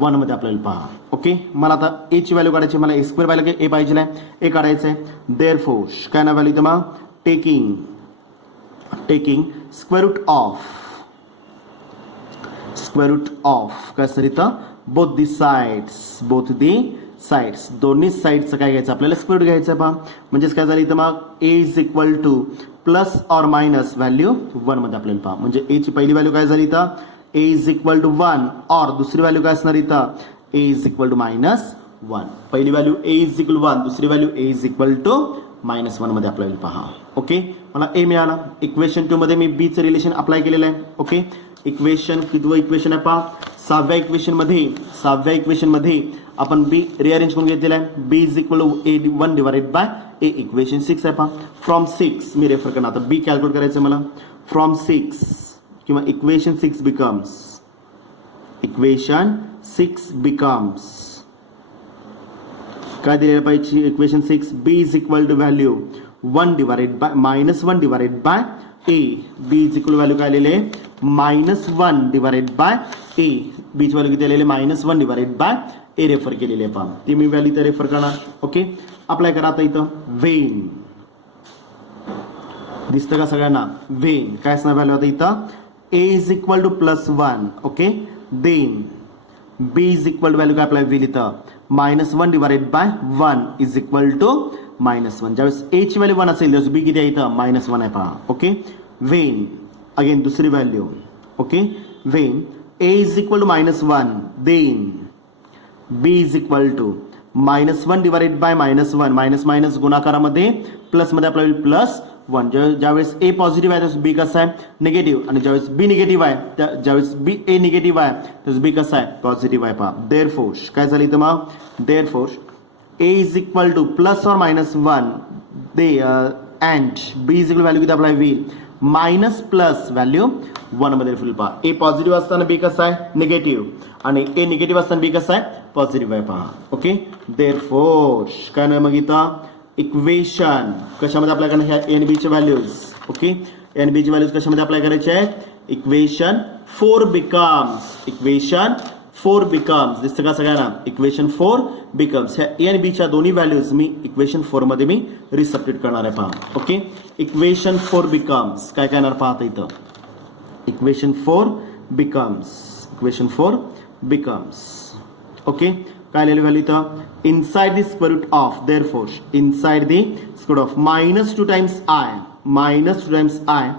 1 मध्ये आपल्याला पहा. ओके, मला आता ए ची व्हॅल्यू काढायची. मला ए स्क्वेअर व्हॅल्यू ए पाहिजे आहे ए काढायचं आहे. देअर फोर्स काय ना व्हॅल्यू मग टेकिंग स्क्वेअर रूट ऑफ काय सर इथं बोथ दी साइड्स दोन्ही साइडचं काय घ्यायचं आपल्याला स्क्वेअर रूट घ्यायचं पहा. म्हणजेच काय झालं इथं मग ए इज इक्वल टू प्लस और मायनस व्हॅल्यू 1 मध्ये आपल्याला पहा. म्हणजे ए ची पहिली व्हॅल्यू काय झाली इथं ए इज इक्वल टू 1 और दुसरी व्हॅल्यू काय असणार इथं ए इज इक्वल टू -1. पहिली व्हॅल्यू ए इज इक्वल 1, दुसरी value A is equal to -1 मध्ये आपल्याला पहा. ओके, मला ए मिळाला. इक्वेशन 2 मध्ये मी बी चं रिलेशन अप्लाय केलेलं आहे. ओके, इक्वेशन कितवं इक्वेशन आहे पहा 6व्या इक्वेशन मध्ये आपण बी रिअरेंज करून घेतलेला आहे. B is equal to A1 divided by A. Equation 6 आहे पहा. फ्रॉम 6 मी रेफर करणार. आता बी कॅल्क्युलेट करायचं मला. फ्रॉम 6 किंवा इक्वेशन 6 बिकम्स काय दिलेलं पाहिजे equation 6 B is equal to value -1 divided by A. B is equal value काय आलेले -1 डिवाइडेड बाय ए. बी ची व्हॅल्यू किती आलेली -1 डिवाइडेड बाय ए रेफर केलेले आहे पहा. ती मी व्हॅल्यू तर रेफर करणार. ओके, अप्लाय करा. आता इथं वेन दिसतं का सगळ्यांना वेन काय असणार व्हॅल्यू आता इथं A is equal to +1. Okay, then B is equal to value काय अप्लाय होईल इथं -1 divided by 1 is equal to -1. ज्यावेळेस ए ची व्हॅल्यू 1 असेल त्यावेळेस बी किती आहे इथं -1 आहे पहा. ओके, वेन अगेन दुसरी value. Okay, when A is equal to -1 then B is equal to -1 divided by -1 minus गुणाकारामध्ये प्लस मध्ये आपल्याला +1. ज्यावेळेस ए पॉझिटिव्ह आहे त्यावेळेस बी कसं आहे निगेटिव्ह आणि ज्यावेळेस बी निगेटिव्ह आहे ज्यावेळेस बी ए निगेटिव्ह आहे त्यावेळेस बी कसं आहे पॉझिटिव्ह आहे पहा. देअर फोर्स काय झालं इथं मग therefore A is equal to plus और -1 they and B is equal value किती आपल्याला होईल -+ व्हॅल्यू 1 मध्ये फुल पहा. ए पॉझिटिव्ह असताना बी कसं आहे निगेटिव्ह आणि ए निगेटिव्ह असताना बी कसं आहे पॉझिटिव्ह आहे पहा. ओके, देअर फोर्स काय नाही मग इथं इक्वेशन कशामध्ये अप्लाय करणार ह्या एन बीच्या व्हॅल्यूज. ओके, एन बीची व्हॅल्यूज कशामध्ये अप्लाय करायचे आहेत इक्वेशन 4 बिकम्स दिसतं का सगळ्यांना इक्वेशन 4 बिकम्स ह्या ए आणि बीच्या दोन्ही व्हॅल्यूज मी इक्वेशन 4 मध्ये मी रिसबस्टिट्यूट करणार आहे पहा. ओके, इक्वेशन 4 बिकम्स काय करणार पाहता इथं इक्वेशन 4 बिकम्स ओके, काय लिहिलं व्हॅल्यू इथं inside the square root of therefore inside the square root of -2 times I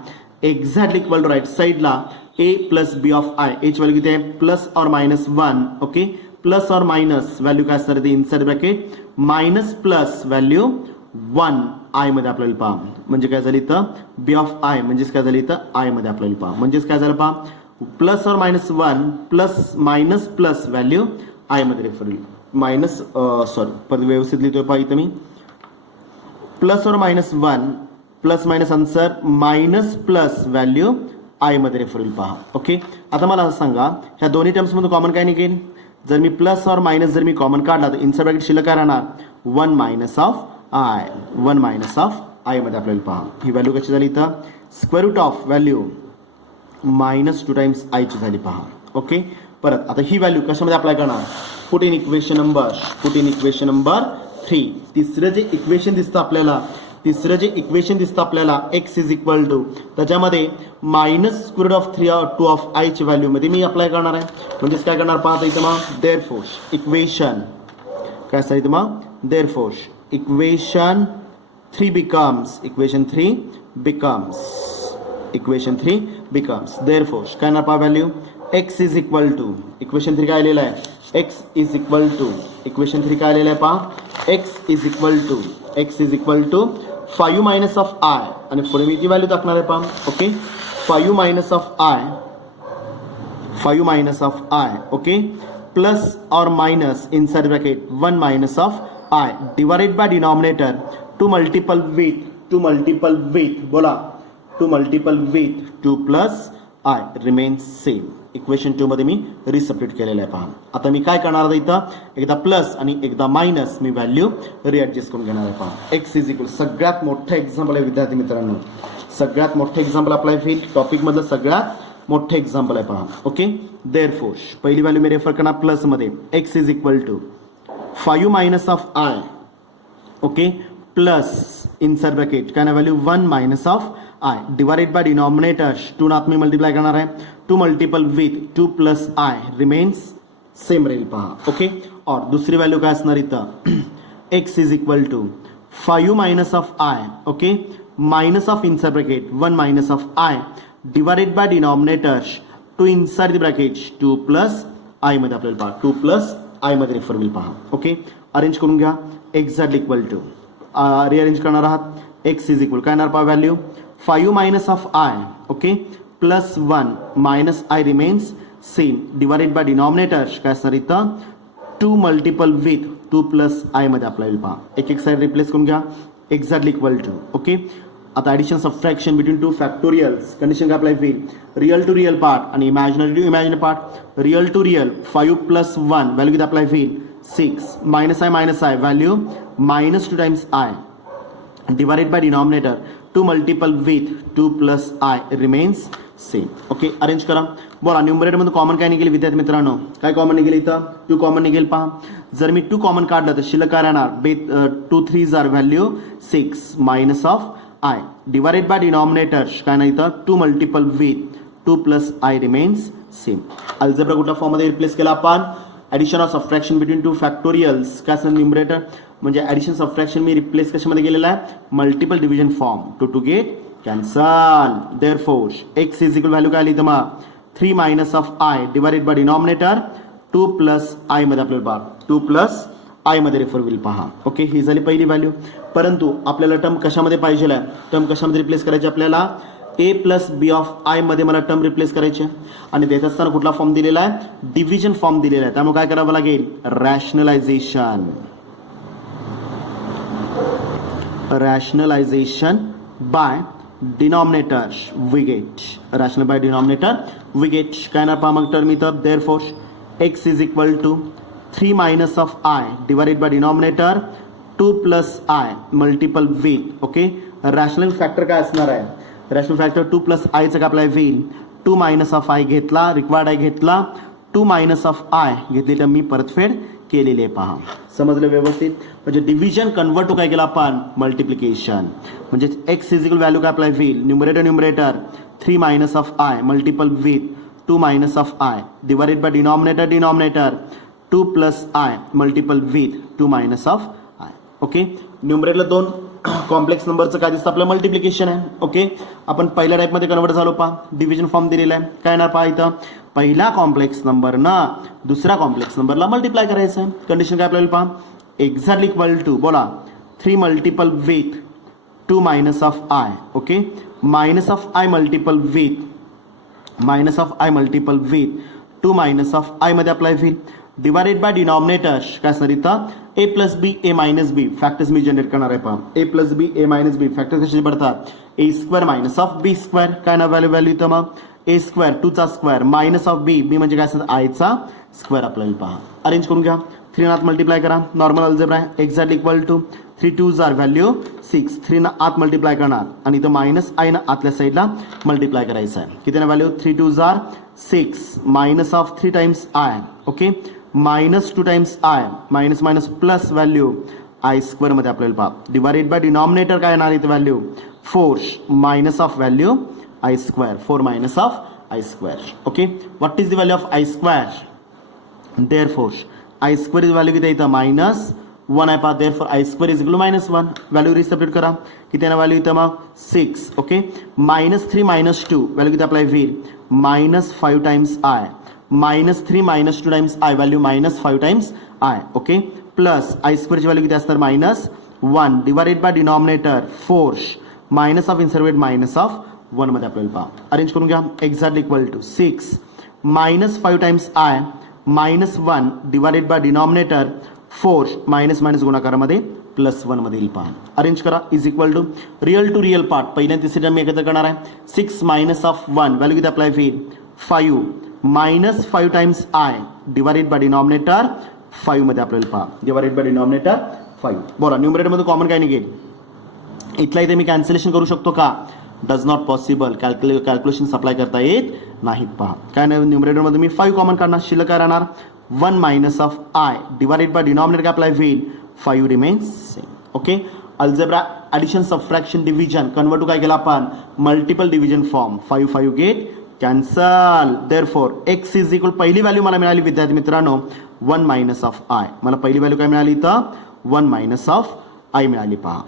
exactly equal to right साइडला a plus B of I. Each value किती आहे प्लस और मायनस 1. ओके, प्लस और मायनस व्हॅल्यू काय असणार inside bracket minus plus value 1 I मध्ये आपल्याला पहा. म्हणजे काय झालं इथं बी ऑफ आय म्हणजेच काय झालं इथं आय मध्ये आपल्याला पहा. म्हणजेच काय झालं पहा प्लस और minus 1 plus minus plus value I मध्ये रेफर मायनस सॉरी व्यवस्थित लिहितोय पहा इथं मी प्लस और minus 1 plus minus answer minus plus value I मध्ये रेफर होईल पहा. ओके, आता मला असं सांगा ह्या दोन्ही टर्म्स मध्ये कॉमन काय निघेल जर मी प्लस और मायनस जर मी कॉमन काढला तर इनसाइड ब्रॅकेट शिल्लक काय राहणार 1 मायनस ऑफ आय मध्ये आपल्याला पहा. ही व्हॅल्यू कशी झाली इथं square root of value -2 times I ची झाली पहा. ओके, परत आता ही व्हॅल्यू कशामध्ये अप्लाय करणार पुट इन इक्वेशन नंबर 3. तिसरं जे इक्वेशन दिसतं आपल्याला x इज इक्वल टू त्याच्यामध्ये -√2 ऑफ आय ची व्हॅल्यू मध्ये मी अप्लाय करणार आहे. म्हणजेच काय करणार पाहता इथं मग देअरफोर इक्वेशन काय असतं इथं मग देअरफोर इक्वेशन 3 बिकम्स देअरफोर काय ना पहा value x is equal to equation 3 काय आलेलं आहे x is equal to equation 3 काय आलेलं आहे पहा x is equal to 5 minus of i आणि पुढे मी ती व्हॅल्यू टाकणार आहे पहा. Okay, 5 minus of I okay plus और minus inside bracket 1 minus of I divided by denominator two multiple with 2 plus I remains same. Equation 2 मध्ये मी रिसबस्टिट्यूट केलेलं आहे पहा. आता मी काय करणार आहे इथं एकदा प्लस आणि एकदा मायनस मी व्हॅल्यू रिॲडजस्ट करून घेणार आहे पहा. एक्स इज इक्वल सगळ्यात मोठं एक्झाम्पल आहे विद्यार्थी मित्रांनो, सगळ्यात मोठं एक्झाम्पल अप्लाय होईल टॉपिक मधलं सगळ्यात मोठं एक्झाम्पल आहे पहा. ओके, देअरफोर पहिली व्हॅल्यू मी रेफर करणार प्लस मध्ये X is equal to 5 minus of I okay plus inside bracket काय ना value 1 minus of I divided by denominator 2 नात मी मल्टिप्लाय करणार आहे 2 multiple with 2 plus I remains same राहील पहा. ओके, और दुसरी व्हॅल्यू काय असणार इथं x is equal to 5 minus of I okay minus of inside bracket 1 minus of I divided by denominator 2 inside the bracket 2 plus I मध्ये आपल्याला पहा 2 प्लस आय मध्ये रेफर होईल पहा. ओके, अरेंज करून घ्या एक्झॅक्टली इक्वल टू रिअरेंज करणार आहात एक्स इज इक्वल काय येणार पहा value 5 minus of I okay plus 1 minus I remains same divided by denominator काय असणार इथं 2 मल्टिपल विथ 2 प्लस आय मध्ये आपल्याला पहा. एक साइड रिप्लेस करून घ्या एक्झॅक्टली इक्वल टू. ओके, आता addition subtraction between 2 factorials condition काय अप्लाय होईल रिअल टू रिअल पार्ट आणि imaginary to imaginary part. Real to real 5 plus 1 value किती अप्लाय होईल 6 minus I value -2 times I divided by denominator 2 multiple with 2 plus I remains same. Okay, arrange करा. बोला न्यूमरेटर मध्ये कॉमन काय निघेल विद्यार्थी मित्रांनो काय कॉमन निघेल इथं 2 कॉमन निघेल पहा. जर मी 2 कॉमन काढलं तर शिल्लक काय राहणार 2 3 are value 6 minus of I divided by denominator काय नाही इथं 2 multiple with 2 plus I remains same. Algebra कुठल्या फॉर्म मध्ये रिप्लेस केला आपण addition of subtraction between 2 factorials काय असणार न्यूमरेटर म्हणजे ॲडिशन सबट्रॅक्शन मी रिप्लेस कशामध्ये केलेला आहे multiple division form to get cancel. Therefore X is equal value काय आली इथं मग 3 minus of I divided by denominator 2 plus I मध्ये आपल्याला पहा 2 प्लस आय मध्ये रेफर होईल पहा. ओके, ही झाली पहिली व्हॅल्यू. परंतु आपल्याला टर्म कशामध्ये पाहिजे आहे टर्म कशामध्ये रिप्लेस करायची आपल्याला ए प्लस बी ऑफ आय मध्ये मला टर्म रिप्लेस करायचे आणि देत असताना कुठला फॉर्म दिलेला आहे डिव्हिजन फॉर्म दिलेला आहे. त्यामुळे काय करावं लागेल rationalization by denominator we get काय ना पहा मग टर्म इथं therefore X is equal to 3 minus of I divided by denominator two plus I multiple with okay rational factor काय असणार आहे रॅशनल फॅक्टर टू प्लस आयचं काय आपल्याला होईल टू मायनस ऑफ आय घेतला रिक्वायर्ड आय घेतला टू मायनस ऑफ आय घेतली तर मी परतफेड केलेली आहे पहा समजलं व्यवस्थित म्हणजे डिव्हिजन कन्वर्ट टू काय केलं आपण मल्टिप्लिकेशन म्हणजे एक्स इजिकल व्हॅल्यू काय आपल्याला होईल numerator 3 minus of I multiple with 2 minus of I divided by denominator 2 plus I multiple with 2 minus of I okay न्यूमरेटरला दोन कॉम्प्लेक्स नंबरचं काय दिसतं आपलं मल्टिप्लिकेशन आहे ओके आपण पहिल्या टाईपमध्ये कन्वर्ट झालो पहा डिव्हिजन फॉर्म दिलेला आहे काय येणार पहा इथं पहिला कॉम्प्लेक्स नंबर ना दुसऱ्या कॉम्प्लेक्स नंबरला मल्टिप्लाय करायचं आहे कंडिशन काय आपल्याला पहा एक्झॅक्टली इक्वल टू बोला 3 multiple with 2 minus of I okay minus of I multiple with 2 minus of i मध्ये अप्लाय होईल डिवाइडेड बाय डिनॉमिनेटर काय असणार इथं A plus B A minus B factors मी जनरेट करणार आहे पहा A plus B A minus B factor कसे पडतात A square minus of B square काय ना व्हॅल्यू इथं मग ए स्क्वेअर 2चा square minus of B B म्हणजे काय असतात आयचा स्क्वेअर आपल्याला पहा अरेंज करून घ्या 3 आत मल्टिप्लाय करा नॉर्मल अल्जेब्रा आहे exactly equal to 3 2 are value 6 3 ना आत मल्टिप्लाय करणार आणि इथं मायनस आय ना आतल्या साईडला मल्टिप्लाय करायचं आहे किती ना value 3 2 are 6 minus of 3 times I okay minus 2 times I minus minus plus value I square मध्ये आपल्याला पहा डिवाइडेड बाय डिनॉमिनेटर काय येणार इथं value 4 minus of value I square 4 minus of I square okay what is the value of I square therefore I square is value किती इथं minus 1 आहे पहा therefore I square is equal to minus 1 value रिसपरेट करा किती ना व्हॅल्यू इथं मग 6 ओके मायनस 3 मायनस 2 व्हॅल्यू किती अप्लाय होईल minus 5 times I minus 3 minus 2 times I value minus 5 times I okay plus i स्क्वेअरची व्हॅल्यू किती असणार minus 1 divided by denominator 4 minus of इन्सर्वेट मायनस ऑफ 1 मध्ये आपल्याला पहा अरेंज करून घ्या exactly equal to 6 minus 5 times I minus 1 divided by denominator 4 minus minus गुणाकारामध्ये प्लस 1 मध्ये येईल पहा अरेंज करा is equal to real part पहिल्या तिसरी टर्म मी एकत्र करणार आहे 6 मायनस ऑफ 1 व्हॅल्यू किती अप्लाय होईल 5 minus 5 times I divided by denominator 5 मध्ये आपल्याला पहा डिवाइडेड बाय डिनॉमिनेटर 5 बोला न्यूमरेटर मध्ये कॉमन काय निघेल इथला इथे मी कॅन्सलेशन करू शकतो का does not possible calculation apply करता येत नाहीत पहा काय नाही न्यूमरेटरमध्ये मी 5 कॉमन काढणार शिल्लक काय राहणार 1 minus of I divided by denominator काय अप्लाय होईल 5 remains same okay algebra addition subtraction division convert to काय केलं आपण multiple division form 5 5 get cancel therefore x is equal पहिली व्हॅल्यू मला मिळाली विद्यार्थी मित्रांनो 1 मायनस ऑफ आय मला पहिली व्हॅल्यू काय मिळाली इथं 1 मायनस ऑफ आय मिळाली पहा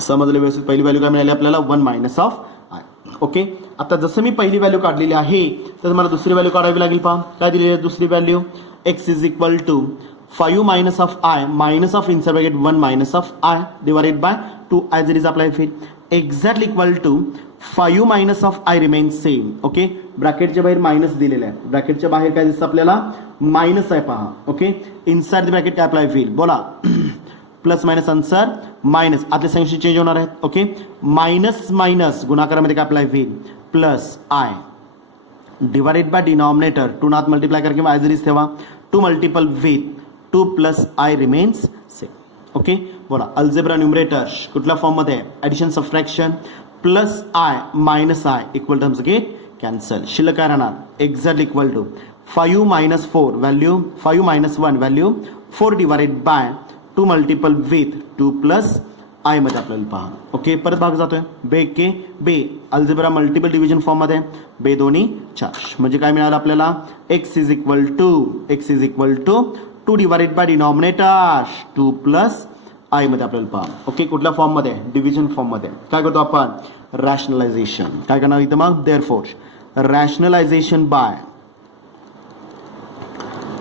समजले व्यवस्थित पहिली व्हॅल्यू काय मिळाली आपल्याला 1 मायनस ऑफ आय ओके आता जसं मी पहिली व्हॅल्यू काढलेली आहे तर मला दुसरी व्हॅल्यू काढावी लागेल पहा काय दिलेली आहे दुसरी value X is equal to 5 minus of I minus of insert bracket 1 minus of I divided by 2 as it is apply होईल exactly equal to 5 minus of i remains same okay ब्रॅकेटच्या बाहेर मायनस दिलेलं आहे ब्रॅकेटच्या बाहेर काय दिसतं आपल्याला मायनस आहे पहा ओके इनसाइड द ब्रॅकेट काय अप्लाय होईल बोला प्लस मायनस आन्सर मायनस आतले संख्या चेंज होणार आहेत ओके मायनस मायनस गुणाकारामध्ये काय अप्लाय होईल plus I divided by denominator 2 नात मल्टिप्लाय करा किंवा ॲज इट इज ठेवा 2 multiple with 2 plus I remains same okay बोला अल्जेब्रा न्यूमरेटर कुठल्या फॉर्ममध्ये addition subtraction plus i minus i equal terms get cancel शिल्लक काय राहणार exactly equal to 5 minus 4 value 5 minus 1 value 4 divided by 2 multiple with 2 plus I मध्ये आपल्याला पहा ओके परत भाग जातोय बे के बे अल्जेब्रा मल्टिपल डिव्हिजन फॉर्म मध्ये बे दोन्ही 4 म्हणजे काय मिळालं आपल्याला x is equal to 2 divided by denominator 2 plus I मध्ये आपल्याला पहा ओके कुठल्या फॉर्म मध्ये डिव्हिजन फॉर्म मध्ये काय करतो आपण रॅशनलायझेशन काय करणार इथं मग देअरफॉर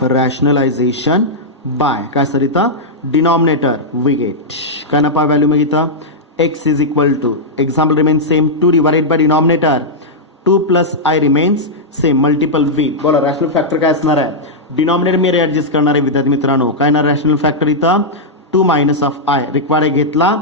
रॅशनलायझेशन बाय काय सर इथं डिनॉमिनेटर वी गेट काय ना पहा व्हॅल्यू मग इथं x is equal to example remains same 2 divided by denominator 2 plus I remains same multiple with बोला रॅशनल फॅक्टर काय असणार आहे डिनॉमिनेटर मी ॲडजस्ट करणार आहे विद्यार्थी मित्रांनो काय ना रॅशनल फॅक्टर इथं 2 मायनस ऑफ आय रिक्वायर्ड घेतला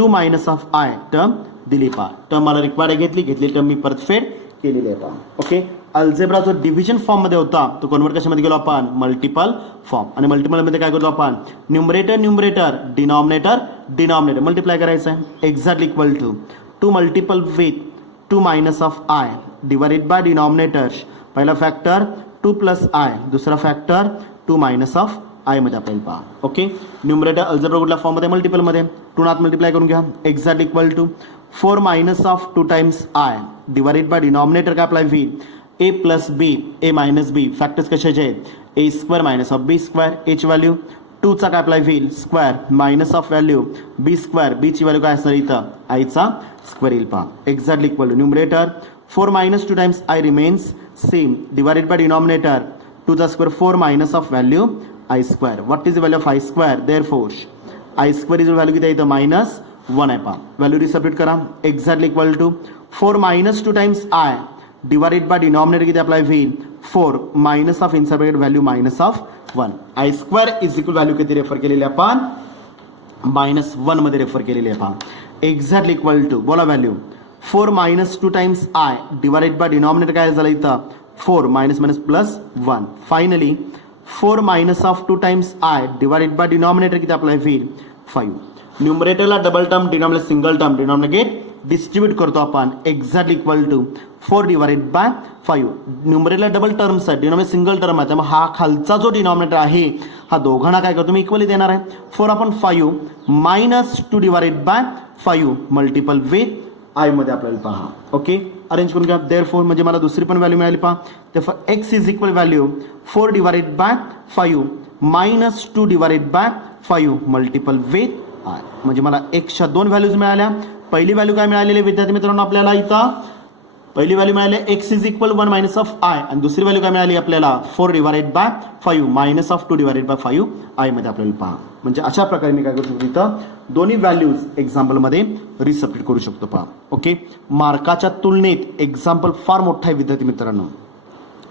2 मायनस ऑफ आय टर्म दिली पहा टर्म मला रिक्वायर्ड घेतली टर्म मी परतफेड केलेली आहे पहा ओके अल्जेब्रा जो डिव्हिजन फॉर्ममध्ये होता तो कन्वर्ट कशामध्ये गेलो आपण मल्टिपल फॉर्म. आणि मल्टिपलमध्ये काय करतो आपण न्यूमरेटर डिनॉमिनेटर मल्टिप्लाय करायचं आहे. Exactly equal to multiple with 2 minus of I divided by denominator. पहिला फॅक्टर 2 प्लस आय, दुसरा फॅक्टर 2 मायनस ऑफ आय मध्ये आपल्याला पहा. ओके, न्यूमरेटर अल्जेब्रा कुठल्या फॉर्ममध्ये मल्टिपलमध्ये 2 नात मल्टिप्लाय करून घ्या. Exactly equal to 4 minus of 2 times I divided by denominator काय अप्लाय व्ही A plus B A minus B. Factors कशाचे आहेत A square minus of B square. एची व्हॅल्यू 2चा काय apply will square minus of value B square. बीची व्हॅल्यू काय असणार इथं आयचा स्क्वेअर येईल पहा. Exactly equal to numerator 4 minus 2 times I remains same divided by denominator 2चा square 4 minus of value I square. What is the value of I square therefore i square is value किती आहे इथं -1 आहे पहा. व्हॅल्यू रिसब्स्टिट्यूट करा. Exactly equal to 4 minus 2 times I divided by denominator किती अप्लाय होईल 4 minus of inside bracket value -1. I square is equal value किती रेफर केलेली आपण -1 मध्ये रेफर केलेली आहे पहा. एक्झॅक्टली इक्वल टू बोला value 4 minus 2 times I divided by denominator काय झालं इथं 4 minus minus plus 1. Finally 4 minus of 2 times I divided by denominator किती अप्लाय होईल 5. न्यूमरेटरला double term denominator single term denominator distribute करतो आपण. Exactly equal to 4 divided by 5. न्यूमरेटरला डबल टर्म्स आहे डिनॉमिनेटर सिंगल टर्म आहे त्यामुळे हा खालचा जो डिनॉमिनेटर आहे हा दोघांना काय करतो मी इक्वली देणार आहे. 4 आपण 5 minus 2 divided by 5 multiple with I मध्ये आपल्याला पहा. ओके, अरेंज करून घ्या. देअरफॉर म्हणजे मला दुसरी पण व्हॅल्यू मिळाली पहा. तर x is equal value 4 divided by 5 minus 2 divided by 5 multiple with I. म्हणजे मला एक्सच्या 2 व्हॅल्यूज मिळाल्या. पहिली व्हॅल्यू काय मिळालेली विद्यार्थी मित्रांनो आपल्याला इथं पहिली व्हॅल्यू मिळाली x is equal 1 minus of i आणि दुसरी व्हॅल्यू काय मिळाली आपल्याला 4 divided by 5 minus of 2 divided by 5 I मध्ये आपल्याला पहा. म्हणजे अशा प्रकारे मी काय करू शकतो इथं दोन्ही व्हॅल्यूज एक्झाम्पलमध्ये रिसब्स्टिट्यूट करू शकतो पहा. ओके, मार्काच्या तुलनेत एक्झाम्पल फार मोठा आहे विद्यार्थी मित्रांनो,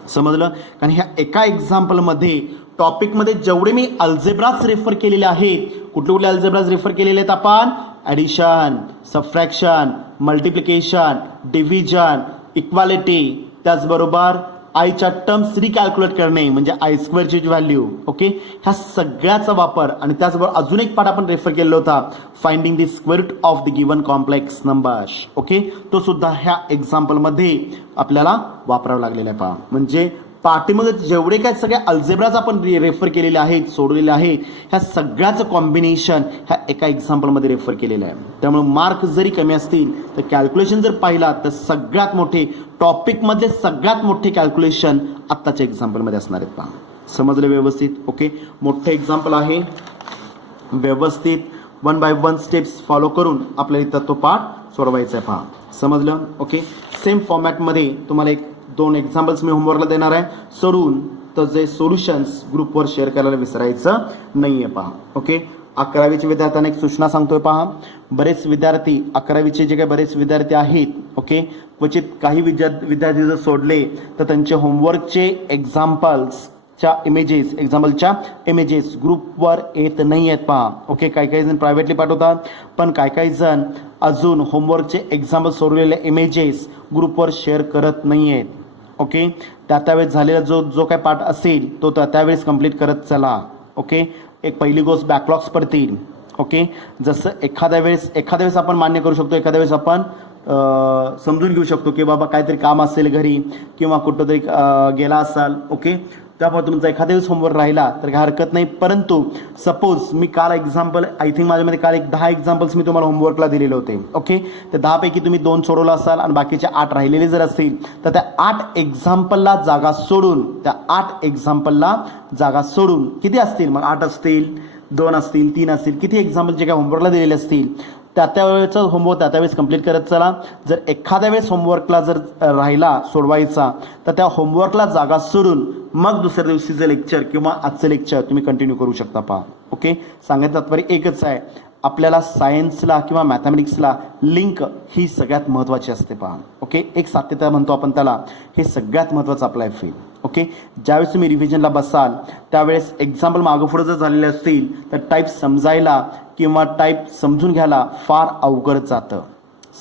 समजलं. कारण ह्या एका एक्झाम्पलमध्ये टॉपिकमध्ये जेवढे मी अल्जेब्राज रेफर केलेले आहेत कुठले कुठले अल्जेब्राज रेफर केलेले आहेत आपण addition, subtraction, multiplication, division, equality, त्याचबरोबर आयच्या टर्म्स रिकॅल्क्युलेट करणे म्हणजे आय स्क्वेअरची व्हॅल्यू. ओके, ह्या सगळ्याचा वापर आणि त्याचबरोबर अजून एक पाठ आपण रेफर केलेला होता finding the square root of the given complex numbers. Okay, तो सुद्धा ह्या एक्झाम्पलमध्ये आपल्याला वापरावा लागलेला आहे पहा. म्हणजे पाठीमध्ये जेवढे काय सगळे अल्जेब्राज आपण रेफर केलेले आहेत सोडवलेले आहेत ह्या सगळ्याचं कॉम्बिनेशन ह्या एका एक्झाम्पलमध्ये रेफर केलेलं आहे. त्यामुळे मार्क जरी कमी असतील तर कॅल्क्युलेशन जर पाहिला तर सगळ्यात मोठे टॉपिकमधले सगळ्यात मोठे कॅल्क्युलेशन आत्ताच्या एक्झाम्पलमध्ये असणार आहेत पहा. समजलं व्यवस्थित. ओके, मोठं एक्झाम्पल आहे. व्यवस्थित 1 बाय 1 स्टेप्स फॉलो करून आपल्याला इथं तो पाठ सोडवायचा आहे पहा. समजलं. ओके, सेम फॉर्मॅटमध्ये तुम्हाला 2 एक्झाम्पल्स मी होमवर्कला देणार आहे सोडून तर जे सोल्युशन्स ग्रुपवर शेअर करायला विसरायचं नाही आहे पहा. ओके, 11वीच्या विद्यार्थ्यांना एक सूचना सांगतोय पहा. बरेच विद्यार्थी 11वीचे जे काही बरेच विद्यार्थी आहेत ओके क्वचित काही विद्यार्थी जर सोडले तर त्यांचे होमवर्कचे एक्झाम्पल्सच्या इमेजेस ग्रुपवर येत नाही आहेत पहा. ओके, काही जण प्रायव्हेटली पाठवतात पण काही जण अजून होमवर्कचे एक्झाम्पल सोडलेले इमेजेस ग्रुपवर शेअर करत नाही आहेत. ओके, त्यावेळेस झालेला जो काय पाठ असेल तो त्यावेळेस कंप्लीट करत चला. ओके, एक पहिली गोष्ट बॅकलॉग्स पडतील. ओके, जसं एखाद्या वेळेस आपण मान्य करू शकतो, एखाद्या वेळेस आपण समजून घेऊ शकतो की बाबा काहीतरी काम असेल घरी किंवा कुठं तरी गेला असाल. ओके, त्यामुळे तुमचा एखाद्या वेळेस होमवर्क राहिला तर काही हरकत नाही. परंतु सपोज मी काल एक्झाम्पल आय थिंक माझ्यामध्ये काल 10 एक्झाम्पल्स मी तुम्हाला होमवर्कला दिलेले होते. ओके, तर 10 पैकी तुम्ही 2 सोडवला असाल आणि बाकीचे 8 राहिलेले जर असतील तर त्या 8 एक्झाम्पलला जागा सोडून किती असतील मग 8 असतील 2 असतील 3 असतील किती एक्झाम्पल जे काय होमवर्कला दिलेले असतील त्या वेळेचं होमवर्क त्यावेळेस कंप्लीट करत चला. जर एखाद्या वेळेस होमवर्कला जर राहिला सोडवायचा तर त्या होमवर्कला जागा सोडून मग दुसऱ्या दिवशीचं लेक्चर किंवा आजचं लेक्चर तुम्ही कंटिन्यू करू शकता पहा. ओके, सांगायचं तात्पर्य एकच आहे, आपल्याला सायन्सला किंवा मॅथमॅटिक्सला लिंक ही सगळ्यात महत्त्वाची असते पहा. ओके, एक सात्यता म्हणतो आपण त्याला, हे सगळ्यात महत्त्वाचं अप्लाय फील. ओके, ज्यावेळेस तुम्ही रिव्हिजनला बसाल त्यावेळेस एक्झाम्पल मागं पुढं जर झालेले असतील तर टाईप समजायला किंवा टाईप समजून घ्यायला फार अवघड जातं.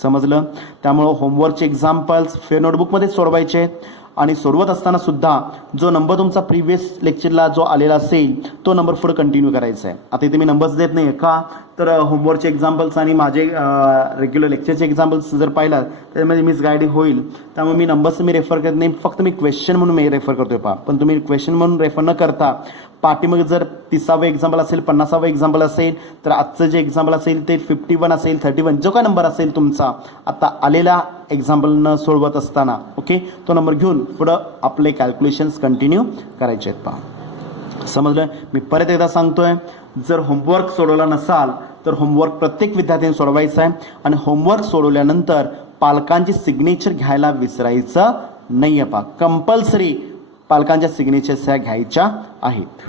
समजलं. त्यामुळं होमवर्कचे एक्झाम्पल्स फेअर नोटबुकमध्येच सोडवायचे आहेत आणि सोडवत असताना सुद्धा जो नंबर तुमचा प्रिव्हियस लेक्चरला जो आलेला असेल तो नंबर पुढे कंटिन्यू करायचा आहे. आता इथे मी नंबर्स देत नाही का, तर होमवर्कचे एक्झाम्पल्स आणि माझे रेग्युलर लेक्चरचे एक्झाम्पल्स जर पाहिलं त्यामध्ये मिसगाईड होईल. त्यामुळे मी नंबर्स मी रेफर करत नाही, फक्त मी क्वेश्चन म्हणून मी रेफर करतोय पहा. पण तुम्ही क्वेश्चन म्हणून रेफर न करता पाठीमागे जर 30वे एक्झाम्पल असेल, 50वे एक्झाम्पल असेल, तर आजचं जे एक्झाम्पल असेल ते 51 असेल, 31 जो काय नंबर असेल तुमचा आता आलेला एक्झाम्पलनं सोडवत असताना, ओके, तो नंबर घेऊन पुढं आपले कॅल्क्युलेशन्स कंटिन्यू करायचे आहेत. पहा, समजलं? मी परत एकदा सांगतोय, जर होमवर्क सोडवला नसाल तर होमवर्क प्रत्येक विद्यार्थ्यांनी सोडवायचं आहे आणि होमवर्क सोडवल्यानंतर पालकांची सिग्नेचर घ्यायला विसरायचं नाही आहे. पहा, कंपल्सरी पालकांच्या सिग्नेचर्स घ्यायच्या आहेत.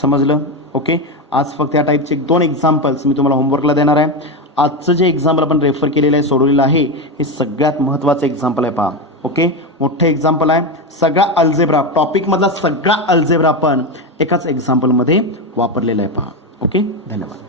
समजलं? ओके. आज फक्त या टाईपचे 2 एक्झाम्पल्स मी तुम्हाला होमवर्कला देणार आहे. आजचं जे एक्झाम्पल आपण रेफर केलेलं आहे, सोडवलेलं आहे, हे सगळ्यात महत्त्वाचं एक्झाम्पल आहे. पहा, ओके, मोठं एक्झाम्पल आहे. सगळा अल्जेब्रा टॉपिकमधला सगळा अल्जेब्रा आपण एकाच एक्झाम्पलमध्ये वापरलेला आहे. पहा, ओके. धन्यवाद.